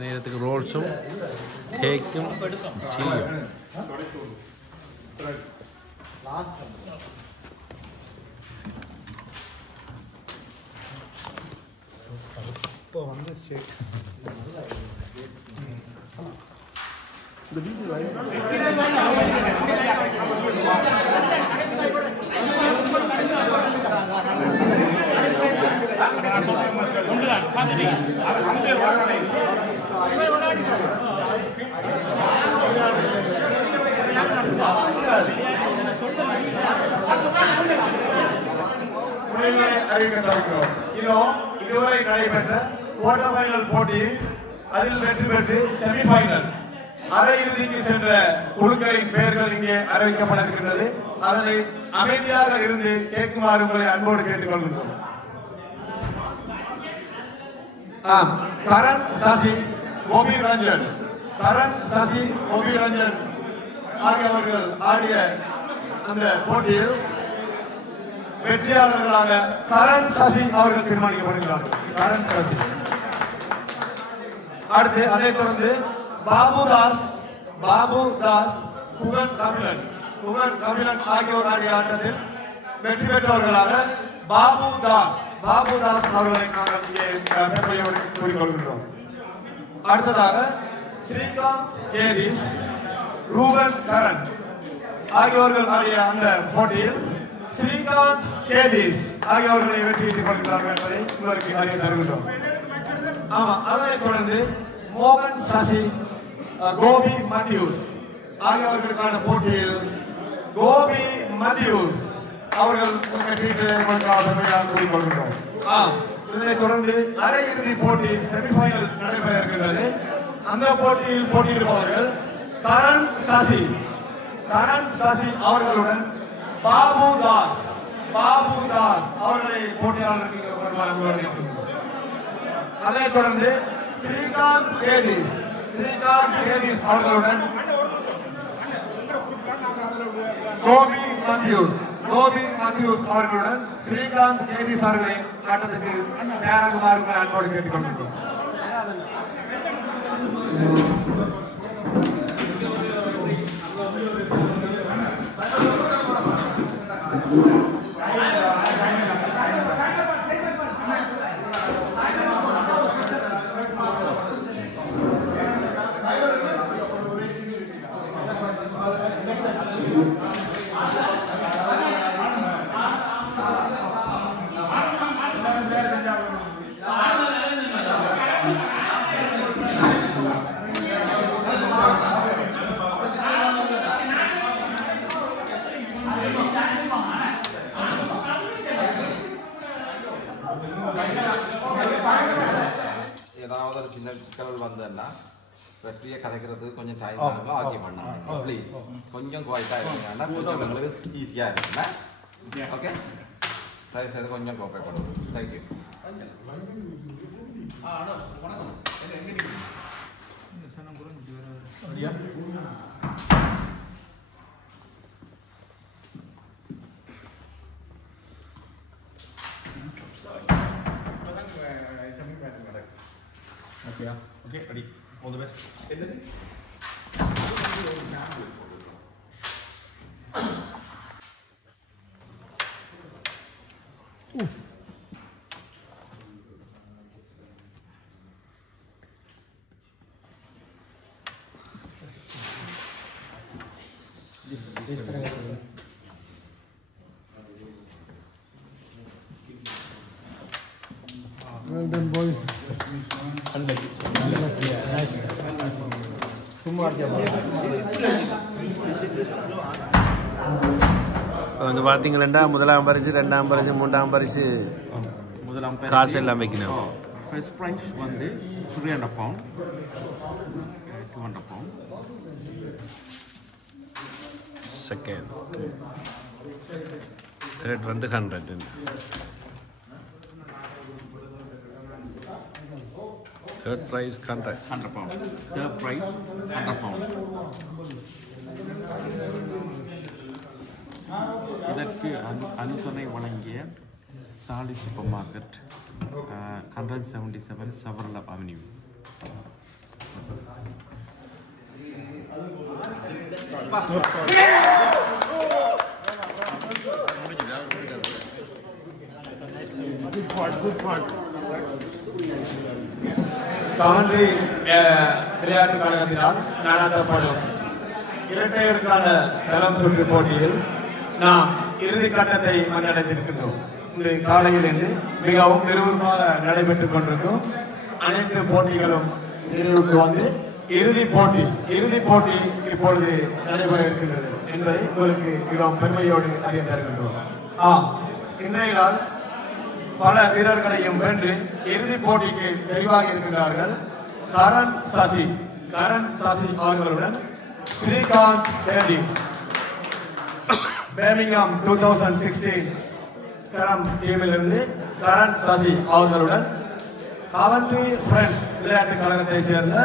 நேரத்துக்கு ரோல்ஸும் கேக்கும் டீயும் இப்போ வந்து ஸ்டேட் இந்த வீடியோ விளையாடி அறிவிக்க தருகிறோம். இதோ இதுவரை நடைபெற்ற குவார்டர் ஃபைனல் போட்டியில் அதில் வெற்றி பெற்று செமிஃபைனல் அரையிறுதிக்கு சென்ற குழுக்களின் பெயர்கள் இங்கே அறிவிக்கப்பட இருக்கின்றது. அதனை அமைதியாக இருந்து கேட்குமாறு உங்களை அன்போடு கேட்டுக்கொள்கின்றோம். கரண் சசி கோபி ரஞ்சன், கரண் சசி கோபி ரஞ்சன் ஆகியவர்கள் ஆடிய அந்த போட்டியில் வெற்றியாளர்களாக கரண் சசி அவர்கள் தீர்மானிக்கப்படுகிறார்கள். கரண் சசி. அடுத்து அதைத் தொடர்ந்து பாபுதாஸ் குகன் கபிலன் ஆகியோர் ஆடிய ஆட்டத்தில் வெற்றி பெற்றவர்களாக பாபுதாஸ் அவர்களை நாங்கள் இங்கே பெருமையோடு கூறிக்கொள்கின்றோம். அடுத்ததாக ஸ்ரீகாந்த் கேரிஸ் ரூபன் கரண் ஆகியோர்கள் ஆடிய அந்த போட்டியில் ஸ்ரீகாந்த் கேரிஸ் ஆகியோர்களை வெற்றியிட்டுக் கொள்கிறார்கள் என்பதை உங்களுக்கு அறிய தருகின்றோம். அதனைத் தொடர்ந்து மோகன் சசி கோபி மத்தியூஸ் ஆகியவர்களுக்கான போட்டியில் கோபி மத்தியூஸ் அவர்கள் கூறிக்கொள்கின்றோம். இதனைத் தொடர்ந்து அரையிறுதி போட்டி செமிஃபைனல் நடைபெற இருக்கின்றது. அந்த போட்டியில் போட்டியிடுபவர்கள் கரண் சசி அவர்களுடன் பாபுதாஸ் அவர்களை போட்டியாளர்களுக்கு. அதைத் தொடர்ந்து ஸ்ரீகாந்த் கேரிஸ் அவர்களுடன் கோபி மத்தியூஸ் அவர்களுடன் ஸ்ரீகாந்த் கேரிஸ் அவர்களை ஆட்டத்துக்கு தயாராகுமாறு அன்போடு கேட்டுக்கொண்டிருக்கிறோம். ஏதாவது ஒரு சின்ன சிக்கல் வந்ததுன்னா வெற்றியை கதைக்கிறது கொஞ்சம் டைம் ஆகும். ஆர்கியூ பண்ணாங்க ப்ளீஸ். கொஞ்சம் குவாய்ட்டா இருந்தீங்கன்னா கொஞ்சம் எங்களுக்கு ஈஸியா இருக்குங்க. ஓகே, தயவு செய்து கொஞ்சம் கோஆப்ரேட் பண்ணுங்க. Thank you. Okay, ready. All the best. Well done, boys. வந்து பார்த்தீங்களா முதலாம் பரிசு, ரெண்டாம் பரிசு, மூன்றாம் பரிசு காசு எல்லாம் வைக்கணும். ஃபர்ஸ்ட் ப்ரைஸ் வந்து 300 பவுண்ட், 200 பவுண்ட். செகண்ட், தேர்ட் வந்து 100. Third prize 100 pounds. Third prize 100 pounds. இதற்கு அனுசரணை வழங்கிய சாலி சூப்பர் மார்க்கெட் 177 சவர்லப் அவென்யூ. Good part. காண்ட்ரி விளையாட்டு கழகத்தினால் நடத்தப்படும் இரட்டையருக்கான தரம் சுற்று போட்டியில் நாம் இறுதி கட்டத்தை வந்தடைந்திருக்கின்றோம். இன்று காலையிலிருந்து மிகவும் விறுவிறுப்பாக நடைபெற்றுக் கொண்டிருக்கும் அனைத்து போட்டிகளும் நிறைவுக்கு வந்து இறுதி போட்டி இப்பொழுது நடைபெற இருக்கின்றது என்பதை உங்களுக்கு மிகவும் பெருமையோடு அறிய தருகின்றோம். இன்றைய நாள் பல வீரர்களையும் வென்று இறுதிப் போட்டிக்கு தெரிவாகி இருக்கின்றார்கள். கரண் சசி அவர்களுடன் ஸ்ரீகாந்த் டேவிஸ் பேமிங்ஹாம் 2016 கரம் டீமிலிருந்து கரண் சசி அவர்களுடன் காவன்ட்ரி ஃப்ரெண்ட்ஸ் விளையாட்டுக் கழகத்தைச் சேர்ந்த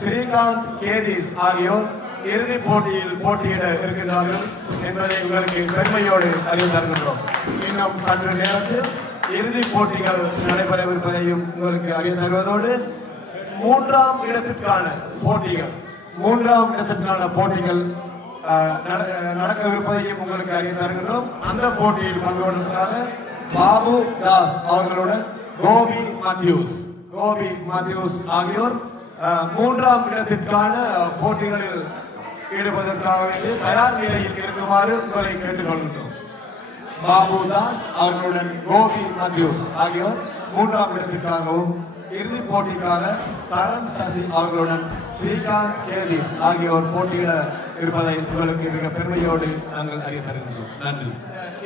ஸ்ரீகாந்த் கேதீஸ் ஆகியோர் இறுதிப் போட்டியில் போட்டியிட இருக்கின்றார்கள் என்பதை உங்களுக்கு பெருமையோடு அறிவு தருகின்றோம். இன்னும் சற்று நேரத்தில் இறுதிப் போட்டிகள் நடைபெறவிருப்பதையும் உங்களுக்கு அறிவு தருவதோடு மூன்றாம் இடத்திற்கான போட்டிகள் நடக்கவிருப்பதையும் உங்களுக்கு அறிவு தருகின்றோம். அந்த போட்டியில் பங்கு கொள்வதற்காக பாபு தாஸ் அவர்களுடன் கோபி மாத்யூஸ் ஆகியோர் மூன்றாம் இடத்திற்கான போட்டிகளில் ஈடுபடுவதற்காக வேண்டி தயார் நிலையில் இருக்குமாறு உங்களை கேட்டுக்கொள்கின்றோம். பாபு தாஸ் அவர்களுடன் கோபி மாத்யூஸ் ஆகியோர் மூன்றாம் இடத்திற்காகவும் இறுதிப் போட்டிக்காக கரண் சசி அவர்களுடன் ஸ்ரீகாந்த் கேதீஸ் ஆகியோர் போட்டியிட இருப்பதை உங்களுக்கு மிக பெருமையோடு நாங்கள் அறிய தருகின்றோம். நன்றி.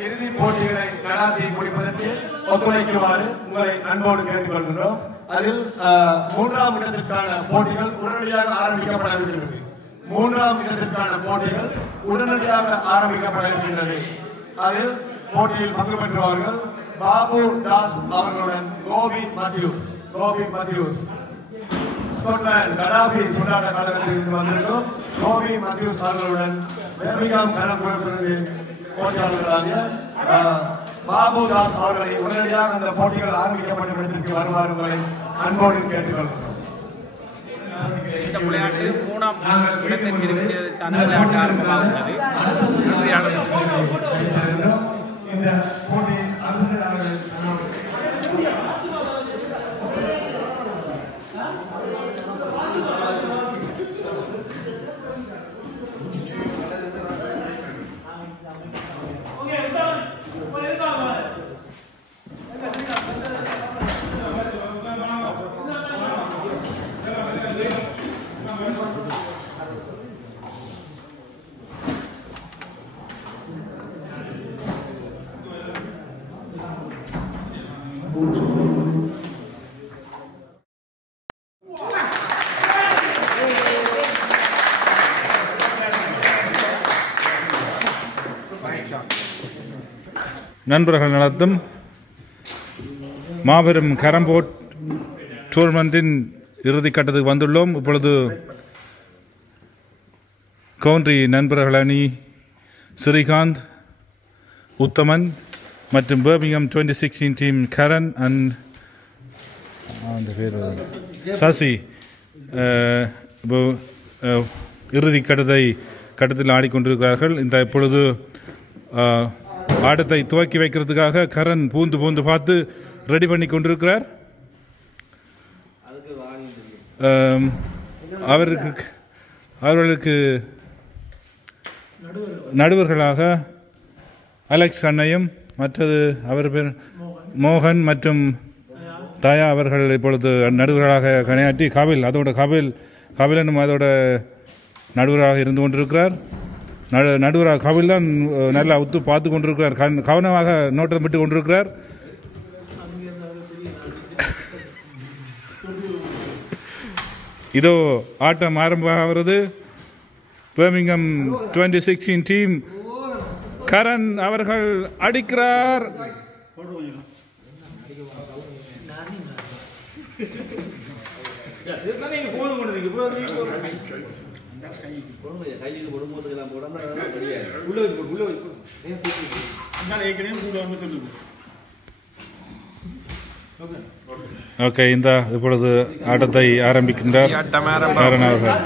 இறுதிப் போட்டிகளை நடாத்தி முடிப்பதற்கு ஒத்துழைக்குமாறு உங்களை அன்போடு கேட்டுக்கொள்கின்றோம். அதில் மூன்றாம் இடத்திற்கான போட்டிகள் உடனடியாக ஆரம்பிக்கப்பட இருக்கின்றது. அதில் போட்டியில் பங்கு பெற்றவர்கள் பாபு தாஸ் அவர்களுடன் கோபி மாத்யூஸ் ஸ்காட்லாந்து கடாபி சுண்டாட்ட கழகத்திலிருந்து வந்திருக்கும் கோபி மாத்யூஸ் அவர்களுடன் பேமிங்ஹாம் கரம்புரத்திலிருந்து போட்டியாளர்களாகிய பாபு தாஸ் அவர்களை உடனடியாக அந்த போட்டிகள் ஆரம்பிக்கப்பட்ட இடத்திற்கு வருமாறு உங்களை அன்போடு கேட்டுக்கொள்கிறோம். இந்த விளையாட்டு 3ஆம் இடத்திற்கு இருக்கிறதுக்கான விளையாட்டு ஆரம்பமாகிறது. இந்த போட்டி நண்பர்கள் நடத்தும் மாபெரும் கேரம்போர்ட் டூர்னமெண்டின் இறுதி கட்டத்துக்கு வந்துள்ளோம். இப்பொழுது கவுண்ட்ரி நண்பர்கள் அணி ஸ்ரீகாந்த், உத்தமன் மற்றும் Birmingham 2016 team Karan and Sasi இறுதி கட்டத்தில் ஆடிக்கொண்டிருக்கிறார்கள். இந்த இப்பொழுது ஆட்டத்தை துவக்கி வைக்கிறதுக்காக கரண் பூந்து பார்த்து ரெடி பண்ணி கொண்டிருக்கிறார். அவர்களுக்கு நடுவர்களாக அலெக்ஸ் அண்ணையும் மற்றது அவர் பேர் மோகன் மற்றும் தாயா அவர்கள் இப்பொழுது நடுவர்களாக கணையாற்றி கபிலனும் அதோட நடுவராக இருந்து கொண்டிருக்கிறார். நடுவராக கபில் தான் நல்லா ஒத்து பார்த்து கொண்டிருக்கிறார், கவனமாக நோட்டம் விட்டு கொண்டிருக்கிறார். இதோ ஆட்டம் ஆரம்பமாகிறது. பர்மிங்ஹாம் 2016 டீம் கரண் அவர்கள் அடிக்கிறார். ஓகே, இந்த இப்பொழுது ஆட்டத்தை ஆரம்பிக்கின்றார் கரண் அவர்கள்.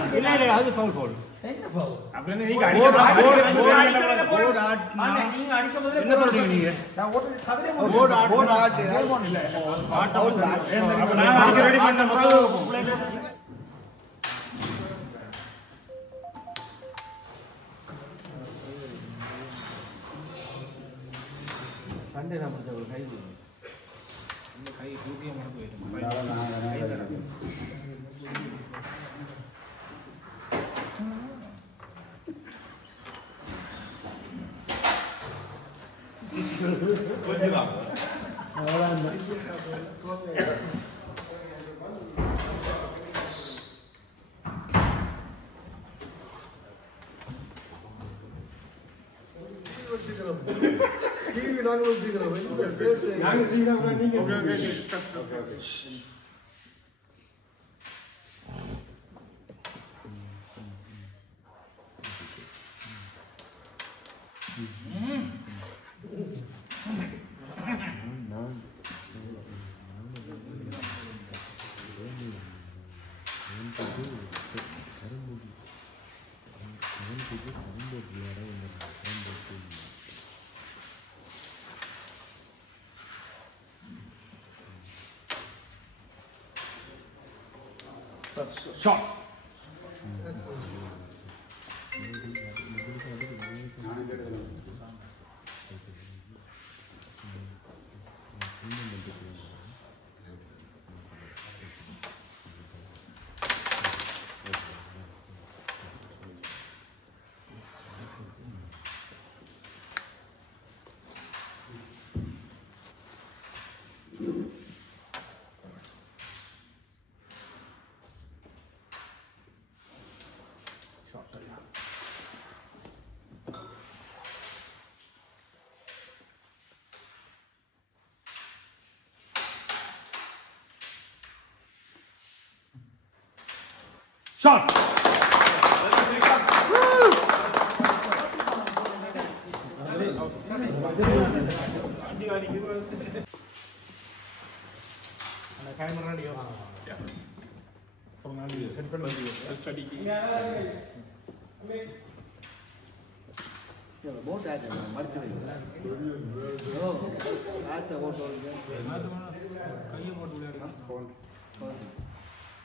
Shot. Shot.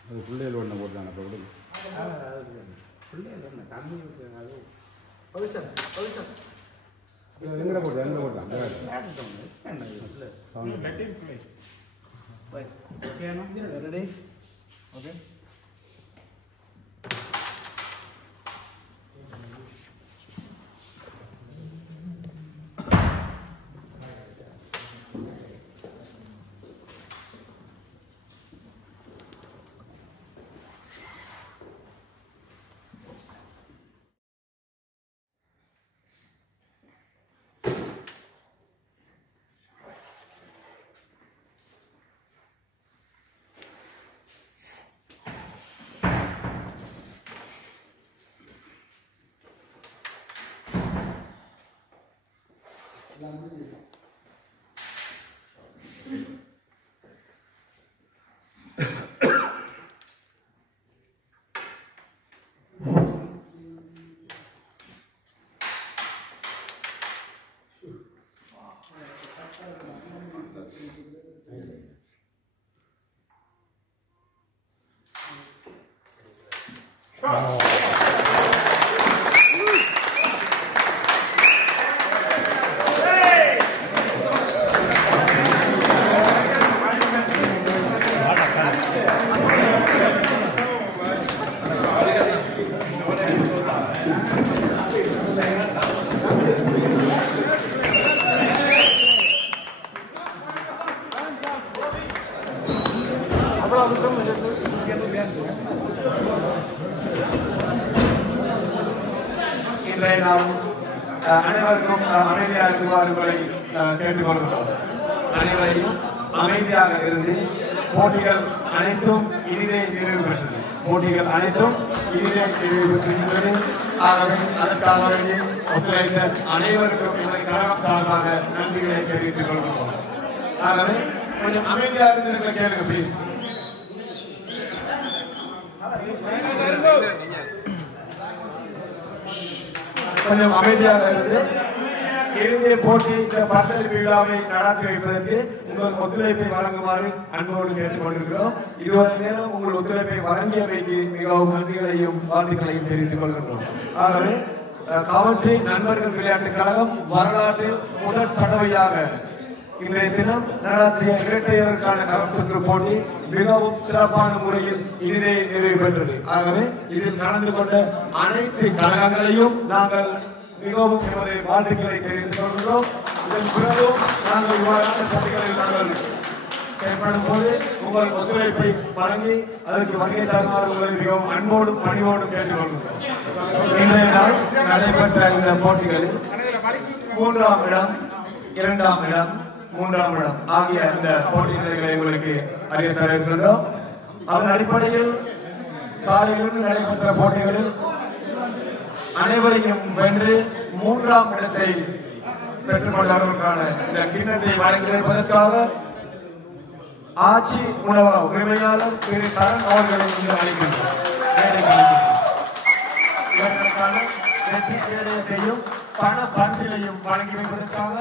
அது பிள்ளைகள் ஒன்று போட்டாங்க இப்போ விடுங்க எங்கே போட்டா எங்கே போட்டான் ஓகே இன்றைய நாம் அனைவருக்கும் அமைதியாக இருக்குமாறு கேட்டுக்கொள்கிறோம். அனைவரையும் அமைதியாக இருந்து போட்டிகள் அனைத்தும் இனிதே நிறைவு பெற்றது. போட்டிகள் அனைத்தும் இனிதே நிறைவு பெற்றிருக்கிறது. ஆகவே அதற்காக வேண்டி ஒத்துழைத்த அனைவருக்கும் எங்களை கழகம் சார்பாக நன்றிகளை தெரிவித்துக் கொள்கிறோம். ஆகவே கொஞ்சம் அமைதியாக இருந்து கேளுங்க ப்ளீஸ். கொஞ்சம் அமைதியாக இருந்து இறுதிய போட்டி இந்த பரிசளிப்பு விழாவை நடத்தி வைப்பதற்கு உங்கள் ஒத்துழைப்பை வழங்குமாறு அன்போடு கேட்டுக் கொண்டிருக்கிறோம். இதுவரை நேரம் உங்கள் ஒத்துழைப்பை வழங்கியவைக்கு மிகவும் நன்றிகளையும் வாழ்த்துக்களையும் தெரிவித்துக் கொள்கின்றோம். ஆகவே காவல்துறை நண்பர்கள் விளையாட்டுக் கழகம் வரலாற்றில் முதல் தடவையாக இன்றைய தினம் நடத்திய இரட்டையருக்கான கரம் சுற்று போட்டி மிகவும் சிறப்பான முறையில் இனிதே நிறைவு பெற்றது. ஆகவே இதில் கலந்து கொண்ட அனைத்து கழகங்களையும் நாங்கள் மிகவும் எமது வாழ்த்துக்களை தெரிவித்துக் கொள்கிறோம். இதன் பிறகு நாங்கள் இவ்வாறான போட்டிகளை நாங்கள் செயல்படும் போது உங்கள் ஒத்துழைப்பை வழங்கி அதற்கு வருகை தருமாறு உங்களை மிகவும் அன்போடும் பணிவோடும் கேட்டுக்கொள்கிறோம். இன்றைய நாள் நடைபெற்ற இந்த போட்டிகளில் 3ஆம் இடம், 2ஆம் இடம், 3ஆம் இடம் ஆகிய இந்த போட்டி நிலைகளை உங்களுக்கு அறிய தர இருக்கின்றோம். அதன் அடிப்படையில் காலையிலிருந்து நடைபெற்ற போட்டிகளில் அனைவரையும் வென்று 3ஆம் இடத்தை பெற்றுக்கொண்டவர்களுக்கான இந்த கிண்ணத்தை வழங்கி வைப்பதற்காக ஆட்சி உணவக உரிமையாளர் திரு கரண் அவர்களை இங்கு அழைக்கின்றோர். இவர்களுக்கான வெற்றி கேடயத்தையும் பண பரிசிலையும் வழங்கி வைப்பதற்காக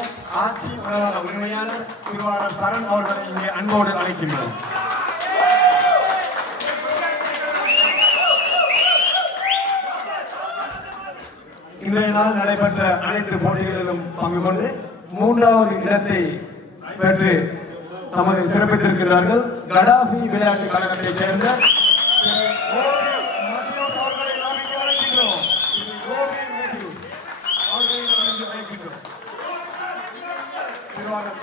ஆட்சி உணவக உரிமையாளர் திருவாரூர் கரண் அவர்களை இங்கே அன்போடு அழைக்கின்றோம். இன்றைய நாள் நடைபெற்ற அனைத்து போட்டிகளிலும் பங்கு கொண்டு 3வது இடத்தை பெற்று தமது சிறப்பித்திருக்கிறார்கள். கடாஃபி விளையாட்டு கழகத்தைச் சேர்ந்த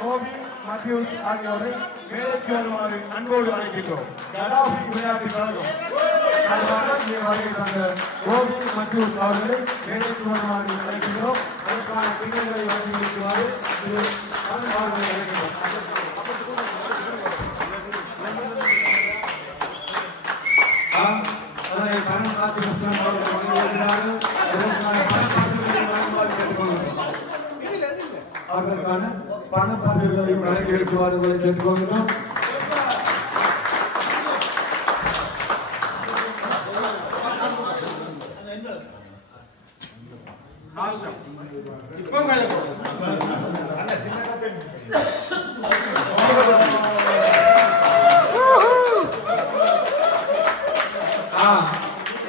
கோபி மத்தியூஸ் ஆகியோரை வேலைக்கு வருமாறு அன்போடு அழைக்கின்றோம். கடாஃபி விளையாட்டு கழகம் கோபி மத்தியூஸ் அவர்களை வேலைக்கு வருமாறு அழைக்கின்றோம். அதற்கான பின்னங்களை வழங்கி வைக்குமாறு அவர்களை அழைக்கின்றோம். அதனை கரண் காந்தி முஸ்லிம் அவர்கள் வழங்கியிருக்கிறார்கள். அவர்களுக்கான பண பரிசுகளையும் வழங்கி வைக்குமாறு உங்களை கேட்டுக்கொள்கிறோம்.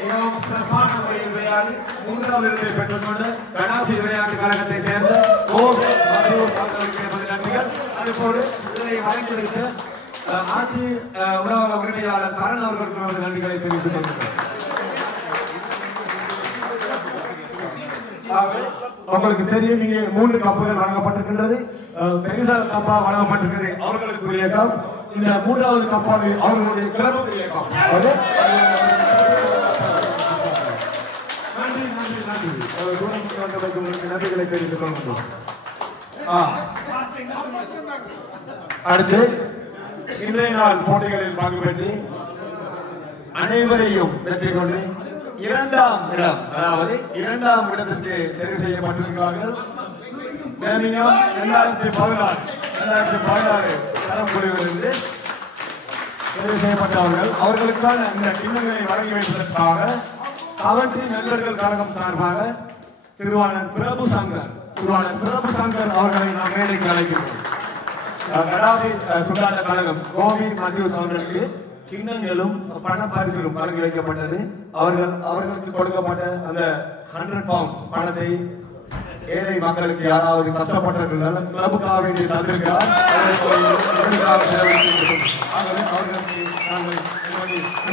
மிகவும் சிறப்பான முறையில் விளையாடி 3வது இடத்தை பெற்றுக்கொண்டு கடாஃபி விளையாட்டு கழகத்தை சேர்ந்த கோபி மத்தியூஸ் அவர்களுக்கு எமது நன்றிகள். அதுபோல இதனை வழங்கி வைத்த ஆட்சி உணவக உரிமையாளர் கரண் அவர்களுக்கு நமது நன்றிகளை தெரிவித்துக் கொள்கிறோம். உங்களுக்கு தெரியும், இங்கே 3 கப்புகள் வழங்கப்பட்டிருக்கின்றது. பெரிசா கப்பா வழங்கப்பட்டிருக்கிறது அவர்களுக்குரிய கப். இந்த 3வது கப்பாக அவர்களுடைய கிளப்புக்குரிய கப். நன்றி நன்றி நன்றி. நன்றிகளை தெரிவித்துக் கொள்கிறோம். அடுத்து இன்றைய நாள் போட்டிகளில் பங்கு பெற்று அனைவரையும் வெற்றி கொண்டு 2ஆம் இடம், அதாவது 2ஆம் இடத்திற்கு தெரிவு செய்யப்பட்டிருக்கிறார்கள். 2016 தரம் குழுவிலிருந்து தெரிவு செய்யப்பட்டவர்கள். அவர்களுக்கான இந்த கிண்ணங்களை வழங்கி வைப்பதற்காக கவர்ச்சி நண்பர்கள் கழகம் சார்பாக திருவாளர் பிரபு சங்கர் அவர்களை நாம் மேடைக்கு அழைக்கிறோம். கடாஃபி சுண்டாட்ட கழகம் கோபி மத்தியூஸ் அவர்களுக்கு கிண்ணங்களும் பண பரிசுகளும் வழங்கி வைக்கப்பட்டது. அவர்களுக்கு கொடுக்கப்பட்ட அந்த 100 பவுண்ட்ஸ் பணத்தை ஏழை மக்களுக்கு யாராவது கஷ்டப்பட்டிருக்கிறார் கிளப்புக்காக வேண்டி தந்திருக்கிறார். அவர்களுக்கு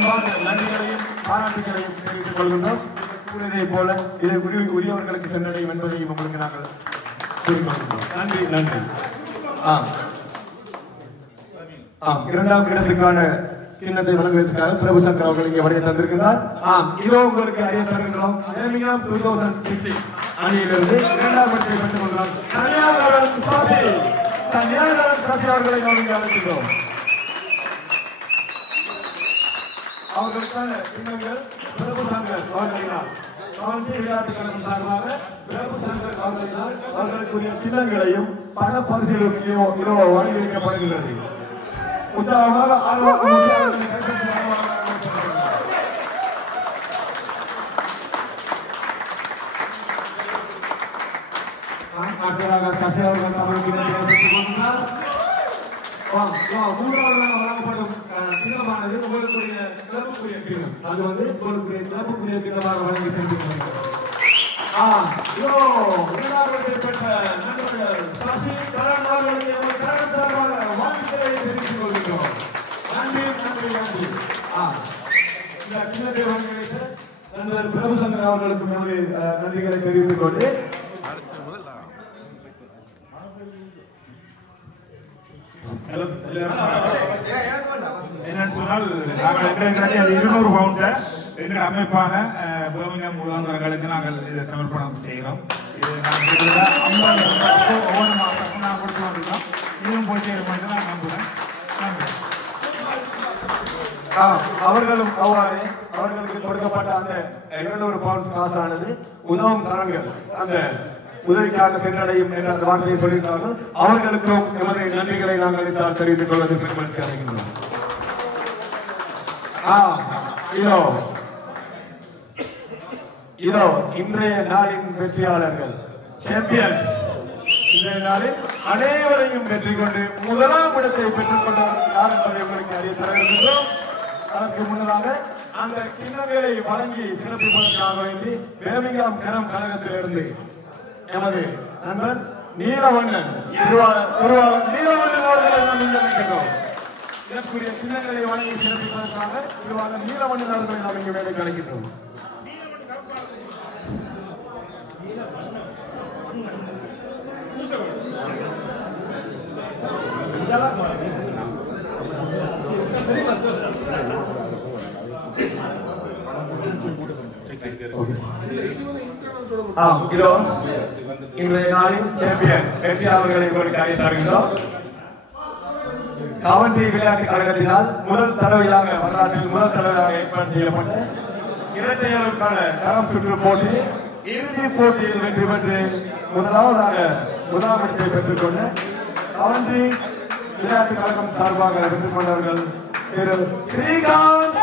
நாங்கள் நன்றிகளையும் பாராட்டுகளையும் தெரிவித்துக் கொள்கின்றோம். கூறியதை போல இதை உரியவர்களுக்கு சென்றடையும் என்பதையும் உங்களுக்கு நாங்கள் கூறிக்கொள்கின்றோம். நன்றி நன்றி. 2ஆம் இடத்துக்கான கிண்ணத்தை வழங்குவதற்காக பிரபு சங்கர் அவர்கள் இங்கே வருகை தந்திருக்கிறார். இதோ உங்களுக்கு அறிய தருகின்றோம். 2016 அணியிலிருந்து 2ஆம் இடத்தை பெற்றுக் கொள்கிறோம். கன்னியாகுமரி சசி அவர்களை நாம் இங்கே அழைக்கின்றோம். அவர்களுக்கான கிண்ணங்கள் பிரபு சங்கர் அவர்களினால் கவர்ச்சி விளையாட்டு கழகம் சார்பாக பிரபு சங்கர் அவர்களினால் அவர்களுக்குரிய கிண்ணங்களையும் பண பரிசுகளையும் இதோ வழங்கி வைக்கப்படுகின்றது. உற்சாகமாக அடுத்ததாக சசி அவர்கள் தமிழ் கிண்ணத்தை பெற்றுக் கொண்டார். 3வது வழங்கப்படும் கிண்ணமானது உங்களுக்குரிய கிளப்புக்குரிய கிண்ணம். அது உங்களுக்குரிய கிளப்புக்குரிய கிண்ணமாக வழங்கி சென்றிருக்கிறது. 2ஆவது பெற்ற நண்பர்கள் சசி கரண் அவர்களுக்கு கரண் சார்பாக வாழ்த்துக்களை தெரிவித்துக் கொள்கிறோம். நன்றி நன்றி நன்றி. இந்த கிண்ணத்தை வழங்கி வைத்த நண்பர் பிரபு சங்கர் அவர்களுக்கு நமது நன்றிகளை தெரிவித்துக் கொண்டு என்னன்னு சொன்னால் நாங்கள் எங்களுக்கு அது 200 பவுண்ட்ஸை எங்கள் அமைப்பான பர்மிங்ஹாம் உதவங்களுக்கு நாங்கள் இதை சமர்ப்பணம் செய்கிறோம். இது நாங்கள் ஒவ்வொரு மாதமும் நாங்கள் கொடுத்து கொண்டிருக்கோம். இதுவும் போய் சேரும் நான் நம்புகிறேன். நன்றி. அவர்களும் அவ்வாறு அவர்களுக்கு கொடுக்கப்பட்ட அந்த 200 பவுண்ட்ஸ் காசானது உதவும் தரங்கள் அந்த உதவிக்காக சென்றடையும் என்ற அந்த வார்த்தையை சொல்லியிருந்தார்கள். அவர்களுக்கும் எமது நன்றிகளை நாங்கள் இத்தால் தெரிவித்துக் கொள்வது பெருமகிழ்ச்சி அடைகின்றோம். இதோ இன்றைய நாளின் வெற்றியாளர்கள் சாம்பியன்ஸ். இன்றைய நாளில் அனைவரையும் வெற்றி கொண்டு முதலாம் இடத்தை பெற்றுக் கொண்டவர்கள் யார் என்பதை உங்களுக்கு அறிய தர இருக்கின்றோம். அதற்கு முன்னதாக அந்த கிண்ணங்களை வழங்கி சிறப்பிப்பதற்காக வேண்டி பேர்மிங்ஹாம் கரம் கழகத்திலிருந்து எமது நண்பர் நீலவண்ணன் திருவாளர் நீலவண்ணன் அவர்களை நாம் இங்கு அழைக்கின்றோம். இதற்குரிய கிண்ணங்களை வழங்கி சிறப்பிப்பதற்காக திருவாளர் நீலவண்ணன் அவர்களை நாம் இங்கு வேலைக்கு அழைக்கின்றோம். இதோ இன்றைய நாளின் சாம்பியன் வெற்றியாளர்களை உங்களுக்கு அறிவித்தார்கள். கவன்ட்ரி விளையாட்டு கழகத்தினால் முதல் தடவையாக வரலாற்றில் முதல் தடவையாக ஏற்பாடு செய்யப்பட்ட இரட்டையர்களுக்கான தரம் சுற்று போட்டி இறுதி போட்டியில் வெற்றி பெற்று முதலாவதாக முதலாம் இடத்தை பெற்றுக் கொண்ட கவன்ட்ரி விளையாட்டு கழகம் சார்பாக வெற்றி கொண்டவர்கள் திரு ஸ்ரீகாந்த்.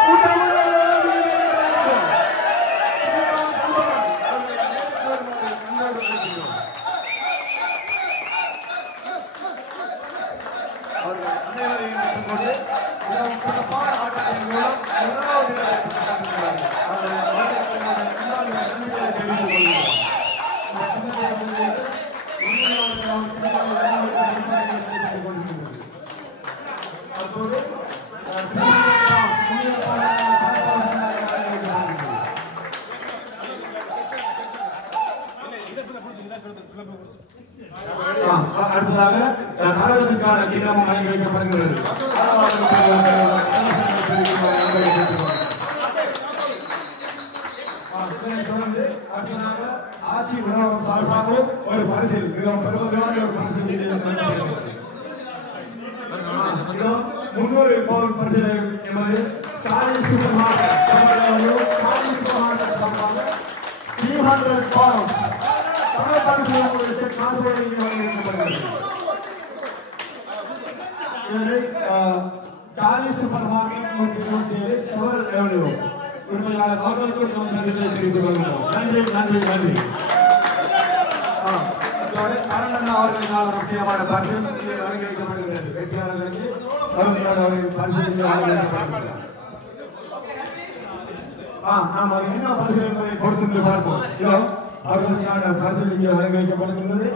அடுத்ததாக கழகத்திற்கான கிண்ணமும் வழங்கி வைக்கப்படுகிறது. தொடர்ந்து அடுத்ததாக ஆட்சி உணவகம் சார்பாகவும் ஒரு பரிசில் மிகவும் பெருமதியான ஒரு பரிசில் 300 பவுண்ட் பரிசிலை எமது சாலி சூப்பர் மார்க்கெட் 300 பவுண்ட் உரிமையாளர் அவர்களுக்கும் நன்றிகளை தெரிவித்துக் கொள்கிறோம். நன்றி நன்றி நன்றி. அரண்மனை அவர்களினால் முக்கியமான பரிசு வழங்கி வைக்கப்படுகிறது. வெற்றியாளர்களுக்கு பரிசு வழங்கி வைக்கப்படுகிறது. நாம் அது என்ன பரிசு என்பதை கொடுத்து பார்ப்போம். இதோ அவர்களுக்கான பரிசு இங்கே வழங்கி வைக்கப்படுகின்றது.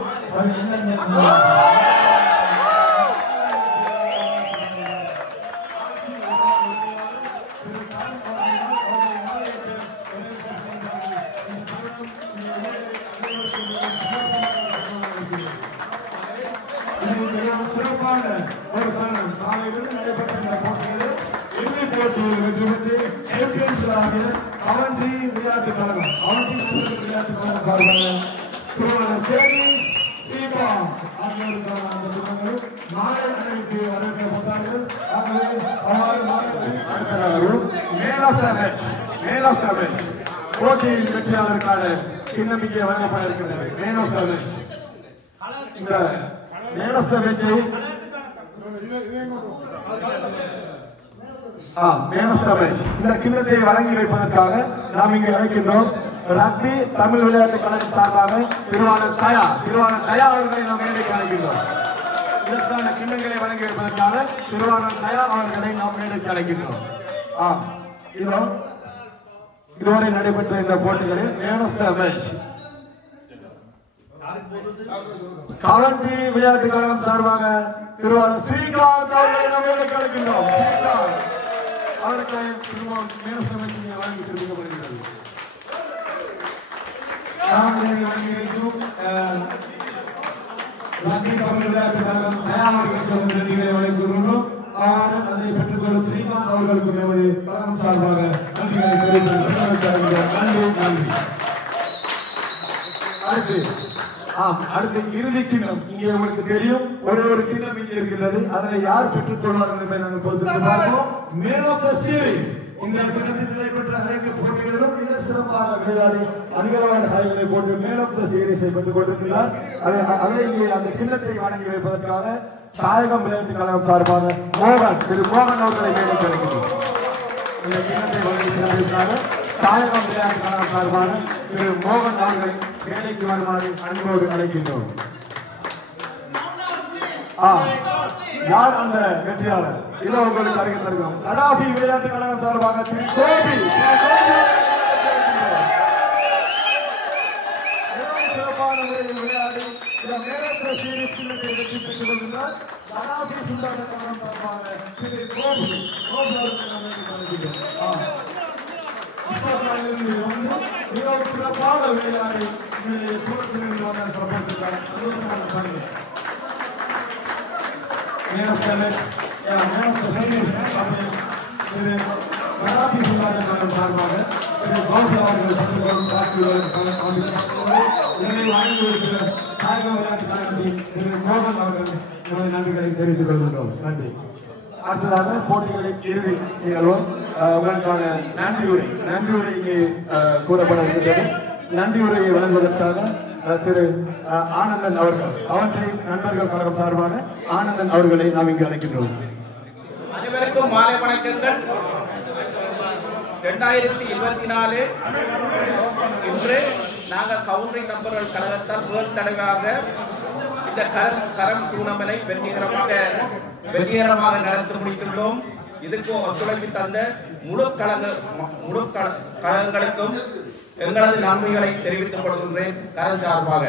சிறப்பான ஒரு காரணம் காலையில் நடைபெற்ற இந்த போட்டிகளில் இறுதி போட்டியில் வெற்றி பெற்று சாம்பியன்ஸ்களாக கவன்ட்ரி விளையாட்டு கழகம் விளையாட்டு கழகம் சார்பாக திருவாளர் கேவி ஸ்ரீகாந்த் ஆகியோருக்கான அந்த குடும்பங்கள் நாளை அனைத்து வரவேற்கப்பட்டார்கள். ஆகவே மேல் ஆஃப் த மேட்ச் போட்டியின் வெற்றியாளருக்கான கிண்ணம் இங்கே வழங்கப்பட இருக்கின்றது. மேன் ஆஃப் த மேட்ச் இந்த மேன் ஆஃப் த மேட்சை இந்த கிண்ணத்தை வழங்கி வைப்பதற்காக நாம் இங்கு அழைக்கின்றோம். ரக்பி தமிழ் விளையாட்டு கழகம் சார்பாக திருவாளர் தயா அவர்களை நாம் மேடைக்கு அழைக்கின்றோம். இதற்கான கிண்ணங்களை வழங்கி வைப்பதற்காக திருவாளர் தயா அவர்களை நாம் மேடைக்கு அழைக்கின்றோம். இதோ இதுவரை நடைபெற்ற இந்த போட்டிகளில் man of the match Coventry விளையாட்டு கழகம் சார்பாக திருவாளர் ஸ்ரீகாந்த் அவர்களை நாம் மேடைக்கு அழைக்கின்றோம். ஸ்ரீகாந்த் அவருக்கு திரும்பவும் மேன் ஆஃப் த மேட்ச் வழங்கி சிறப்பிக்கப்படுகிறது. வழங்கி வைக்கும் தமிழ் விளையாட்டு கழகம் தயாரிக்க நன்றிகளை வழங்குகின்றோம். அதனை பெற்றுக்கொள்ளும் ஸ்ரீகாந்த் அவர்களுக்கு நமது கழகம் சார்பாக நன்றிகளை தெரிவித்துக் நன்றி. அடுத்து இறுதி கிண்ணம். இங்கே உங்களுக்கு தெரியும் ஒரே ஒரு கிண்ணம் இங்கே இருக்கின்றது. அதனை யார் பெற்றுக்கொள்வார்கள் என்பதை நாங்கள் பொறுத்து பார்ப்போம். மேன் ஆஃப் த சீரீஸ் இந்த கிண்ணத்தில் நடைபெற்ற அனைத்து போட்டிகளிலும் மிக சிறப்பாக விளையாடி அதிகமான காய்களை போட்டு மேன் ஆஃப் த சீரீஸை பெற்றுக் கொண்டிருக்கிறார். அதை இங்கே அந்த கிண்ணத்தை வழங்கி வைப்பதற்காக தாயகம் விளையாட்டு கழகம் சார்பாக திரு மோகன் அவர்களை மேலே கிடைக்கிறது. இந்த கிண்ணத்தை வழங்கி சிறப்பிற்காக தாயகம் விளையாட்டு கழகம் சார்பாக திரு மோகன் அவர்களை வேலைக்கு வருமாறு அன்போடு அழைக்கின்றோம். யார் அந்த வெற்றியாளர்? இதோ உங்களுக்கு அறிக்கை தருகிறோம். கடாபி விளையாட்டு கழகம் சார்பாக திரு கோபி சிறப்பான முறையில் விளையாடி சீரீஸ் வெற்றி பெற்றுக் கொள்கிறார். கடாபி சுண்டாட்ட கழகம் சார்பாக திரு கோபி மிகவும் சிறப்பாக விளையாடி சார்பாக திரு பாபு அவர்கள் தாயகம் விளையாட்டு கழகத்தின் திரு மோகன் அவர்கள் நமது நன்றிகளை தெரிவித்துக் கொள்கின்றோம். நன்றி. அடுத்ததாக போட்டிகளின் இறுதி நிகழ்வு உங்களுக்கான நன்றியுரை இங்கே கூறப்பட இருக்கின்றது. நன்றியுரையை வழங்குவதற்காக திரு ஆனந்தன் அவர்கள் அவற்றை நண்பர்கள் கழகம் சார்பாக ஆனந்தன் அவர்களை நாம் இங்கு அழைக்கின்றோம். அனைவருக்கும் மாலை வணக்கங்கள். 2024 இன்று நாங்கள் கவுண்டரி நம்பர்கள் கழகத்தால் முதல் தடவையாக இந்த கரம் டூர்னமெண்டை வெற்றிகரமாக நடத்தி முடித்துள்ளோம். இதற்கு ஒத்துழைப்பு தந்த முழு கழகங்களுக்கும் எங்களது நன்மைகளை தெரிவித்துக் கொள்கின்றேன் கரம் சார்பாக.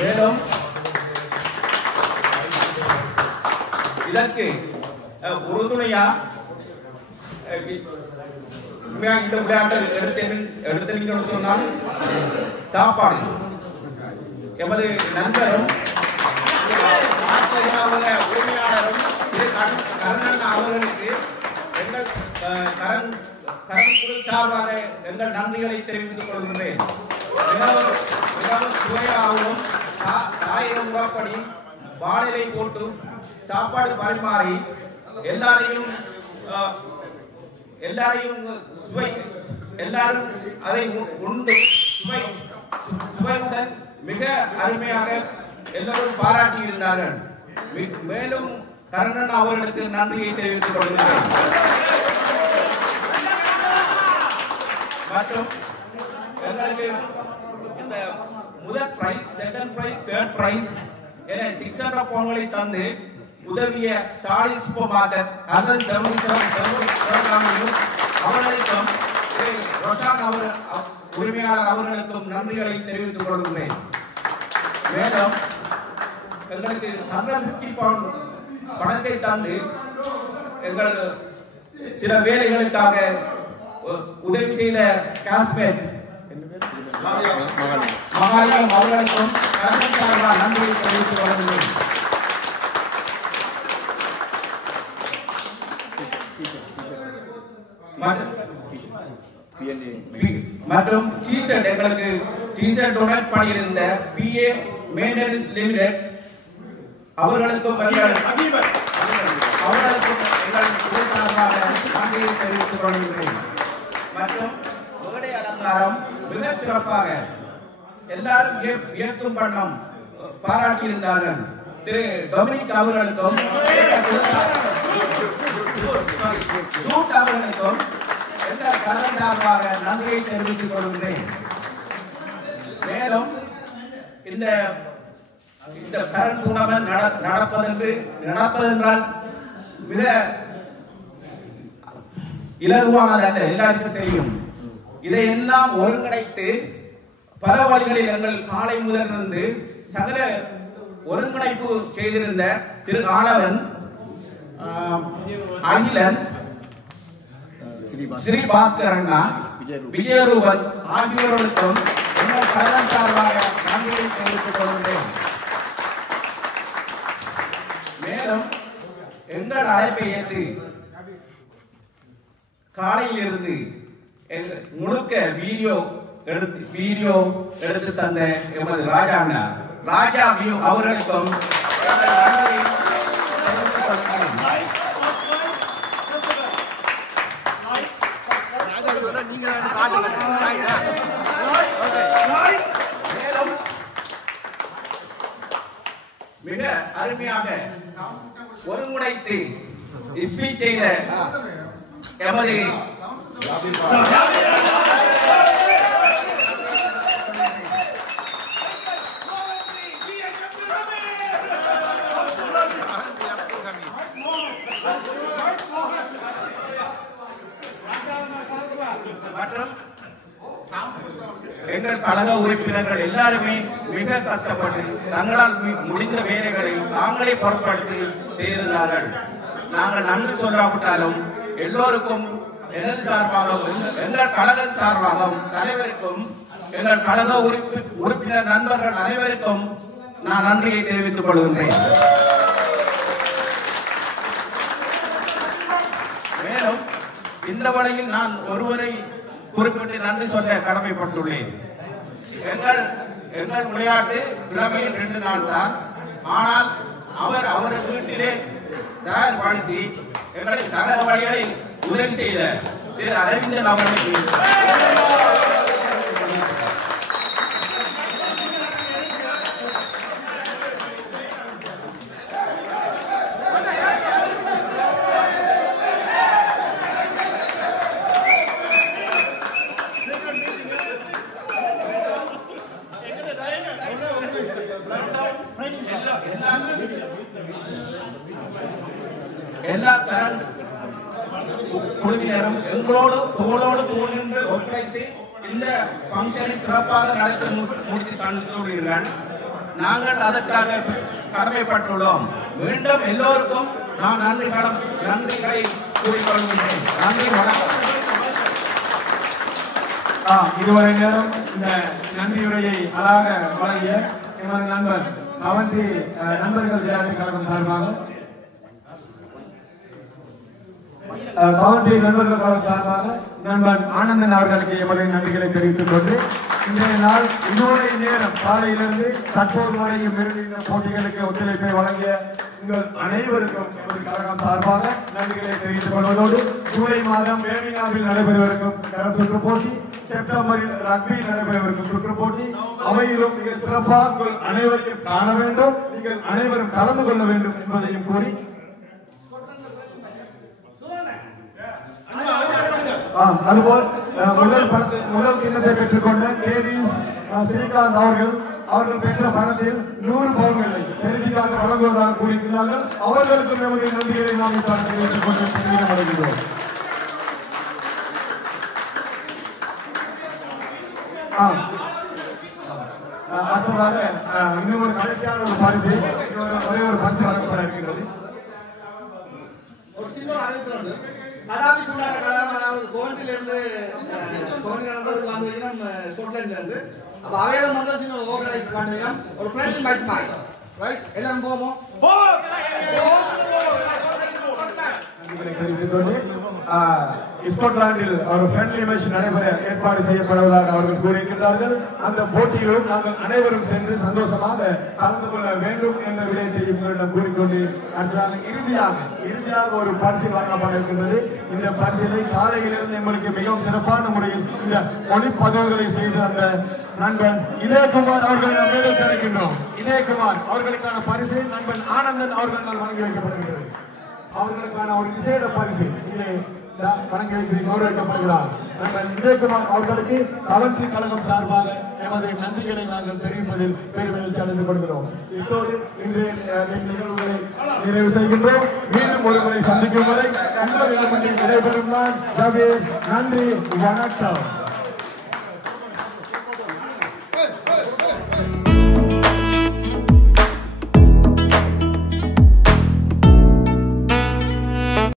மேலும் இதற்கு உறுதுணையா இந்த விளையாட்டை எடுத்தீங்கன்னு சொன்னால் சாப்பாடு எமது நண்பரும் உரிமையாளரும் கருணன் அவர்களுக்கு எங்கள் கரங்குழு சார்பாக எங்கள் நன்றிகளை தெரிவித்துக் கொள்கின்றேன். மிகவும் சுவையாகவும் 1000 முறைப்படி வானிலை போட்டு சாப்பாடு பரிமாறி எல்லாரையும் அதை உண்டு சுவையுடன் மிக அருமையாக எல்லோரும் பாராட்டி இருந்தார்கள். மேலும் கருணன் அவர்களுக்கு நன்றியை தெரிவித்துக் கொள்கிறேன். மற்றும் எங்களுக்கு இந்த முதல் prize, second prize, third prize என 600 பவுன்களை தந்து உதவிய சாலி சூப்பர் மார்க்கெட் அதன் அவர்களுக்கும் உரிமையாளர் அவர்களுக்கும் நன்றிகளை தெரிவித்துக் கொள்கிறேன். மேலும் எங்களுக்கு 150 பவுண்ட் பணத்தை தந்து எங்கள் சில வேலைகளுக்காக உதவி செய்த காஸ்மேட் மகாலிங்கம் அவர்களுக்கும் நன்றியை தெரிவித்துக் கொள்கிறேன். மற்றும் டீஷர்ட் எங்களுக்கு டீஷர்ட் டொனேட் பண்ணியிருந்த PA மெயின்டெனன்ஸ் லிமிடெட் அவர்களுக்கும் எங்கள் சார்பாக நன்றியை தெரிவித்துக் கொள்கிறேன். மற்றும் உகடை அலங்காரம் மிக சிறப்பாக எல்லாரும் வியக்கும் வண்ணம் பாராட்டியிருந்தார்கள். திரு டொமினிக் அவர்களுக்கும் அவர்களுக்கும் எங்கள் கழகம் சார்பாக நன்றியை தெரிவித்துக் கொள்கிறேன். மேலும் இந்த கரண்ட் டூர்னமெண்ட் நடப்பதென்றால் மிக இலகுவானது அல்ல, எல்லாருக்கும் தெரியும். இதையெல்லாம் ஒருங்கிணைத்து பல வழிகளில் எங்கள் காலை முதலிருந்து சகல ஒருங்கிணைப்பு செய்திருந்த திரு ஆலவன், அகிலன், ஸ்ரீ பாஸ்கர் அண்ணா, விஜயரூபன் ஆகியோர்களுக்கும் எங்கள் கழகம் சார்பாக நன்றியை தெரிவித்துக் கொள்கிறேன். மேலும் எங்கள் அழைப்பை ஏற்று காலையிலிருந்து முழுக்க வீடியோ எடுத்து தந்த எமது ராஜா அவர்களுக்கும் மேலும் மிக அருமையாக ஒருங்கிணைத்து ஸ்பீச் செய்த எமது மற்றும் எங்கள் கழக உறுப்பினர்கள் எல்லாருமே மிக கஷ்டப்பட்டு தங்களால் முடிந்த வேலைகளை தாங்களே பொருட்படுத்தி செய்திருந்தார்கள். நாங்கள் நன்றி சொல்லாவிட்டாலும் எல்லோருக்கும் எனது சார்பாகவும் எங்கள் கழக சார்பாகவும் தலைவருக்கும் எங்கள் கழக உறுப்பினர் நண்பர்கள் அனைவருக்கும் நான் நன்றியை தெரிவித்துக் கொள்கின்றேன். மேலும் இந்த வழியில் நான் ஒருவரை குறிப்பிட்டு நன்றி சொல்ல கடமைப்பட்டுள்ளேன். எங்கள் விளையாட்டு கிழமையில் 2 நாள் தான். ஆனால் அவரது வீட்டிலே தயார்படுத்தி எங்களை சகல வழிகளை உதவி செய்த திரு அரவிந்தன் அவர்களுக்கு எல்லா கரண்ட் குழுவினரும் எங்களோடு தோளோடு தோள் நின்று ஒத்துழைத்து இந்த பங்கனை சிறப்பாக நடத்தி முடித்து தந்துள்ளீர்கள். நாங்கள் அதற்காக கடமைப்பட்டுள்ளோம். மீண்டும் எல்லோருக்கும் நான் நன்றிகளை கூறிக்கொள்கின்றேன். நன்றி, வணக்கம். இதுவரை நேரம் இந்த நன்றியுரையை அழகாக வழங்கிய எமது நண்பர் அவந்தி நண்பர்கள் விளையாட்டு கழகம் சார்பாக கவர்ன்ட்ரி நண்பர்கள் கழகம் சார்பாக நண்பன் ஆனந்தன் அவர்களுக்கு எமது நன்றிகளை தெரிவித்துக் கொண்டு இன்றைய நாள் இதுவரை நேரம் காலையிலிருந்து தற்போது வரையும் இருந்து இந்த போட்டிகளுக்கு ஒத்துழைப்பை வழங்கிய உங்கள் அனைவருக்கும் எமது கழகம் சார்பாக நன்றிகளை தெரிவித்துக் கொள்வதோடு ஜூலை மாதம் பேர்மிங்ஹாமில் நடைபெறவிருக்கும் கரம் சுற்று போட்டி, செப்டம்பரில் ரக்பியில் நடைபெறவிருக்கும் சுற்று போட்டி அவையிலும் மிக சிறப்பாக உங்கள் அனைவரையும் காண வேண்டும், நீங்கள் அனைவரும் கலந்து கொள்ள வேண்டும் என்பதையும் கூறி அதுபோல் முதல் கிண்ணத்தை பெற்றுக்கொண்ட கேடிஸ் ஸ்ரீகாந்த் அவர்கள் பெற்ற பணத்தில் 100 பவுன்களை சேரிட்டிக்காக வழங்குவதாக கூறியிருக்கிறார்கள். அவர்களுக்கும் எமது நன்றிகளை நாம் தெரிவித்துக் கொண்டு தெரிவிக்கப்படுகிறோம். அடுத்ததாக இன்னும் ஒரு கடைசியான ஒரு பரிசு, ஒரே ஒரு பரிசு வழங்கப்பட இருக்கின்றது. ஒரு சின்ன அழைப்பு வந்து அடாபி சுண்டாட கழகம், அதாவது கோவண்டிலிருந்து கோவண்டி நடந்ததுக்கு வந்தீங்கன்னா ஸ்காட்லாண்ட்ல இருந்து அப்ப அவையில வந்து சின்ன ஆர்கனைஸ் பண்ணுவீங்க. ஒரு ஃப்ரெண்ட் மேட்ச் மாதிரி ரைட், எல்லாரும் போவோம். ஸ்காட்லாந்தில் ஒரு ஃப்ரெண்ட்லி மேட்ச் நடைபெற ஏற்பாடு செய்யப்படுவதாக அவர்கள் கூறியிருக்கிறார்கள். அந்த போட்டியிலும் நாங்கள் அனைவரும் சென்று சந்தோஷமாக கலந்து கொள்ள வேண்டும் என்ற விடயத்தை உங்களிடம் கூறிக்கொண்டு அடுத்ததாக இறுதியாக ஒரு பரிசு வழங்கப்பட இருக்கின்றது. இந்த பரிசிலை காலையிலிருந்து எங்களுக்கு மிகவும் சிறப்பான முறையில் இந்த ஒளிப்பதிவுகளை செய்து அந்த நண்பன் இதயகுமார் அவர்கள் மேலே கிடைக்கின்றோம். இதயகுமார் அவர்களுக்கான பரிசு நண்பன் ஆனந்தன் அவர்களால் வழங்கி வைக்கப்படுகிறது. அவர்களுக்கான ஒரு விசேட பரிசு இங்கே வழங்கி வைத்து கௌரவிக்கப்படுகிறார். நண்பன் இதயகுமார் அவர்களுக்கு கவர்ன்ட்ரி கழகம் சார்பாக எமது நன்றிகளை நாங்கள் தெரிவிப்பதில் பெருமகிழ்ச்சி அடைந்து கொள்கிறோம். இத்தோடு இன்றைய நிகழ்வுகளை நிறைவு செய்கின்றோம். மீண்டும் ஒருமுறை சந்திக்கும் வரை உங்கள் விடைபெறும் நான். நன்றி, வணக்கம்.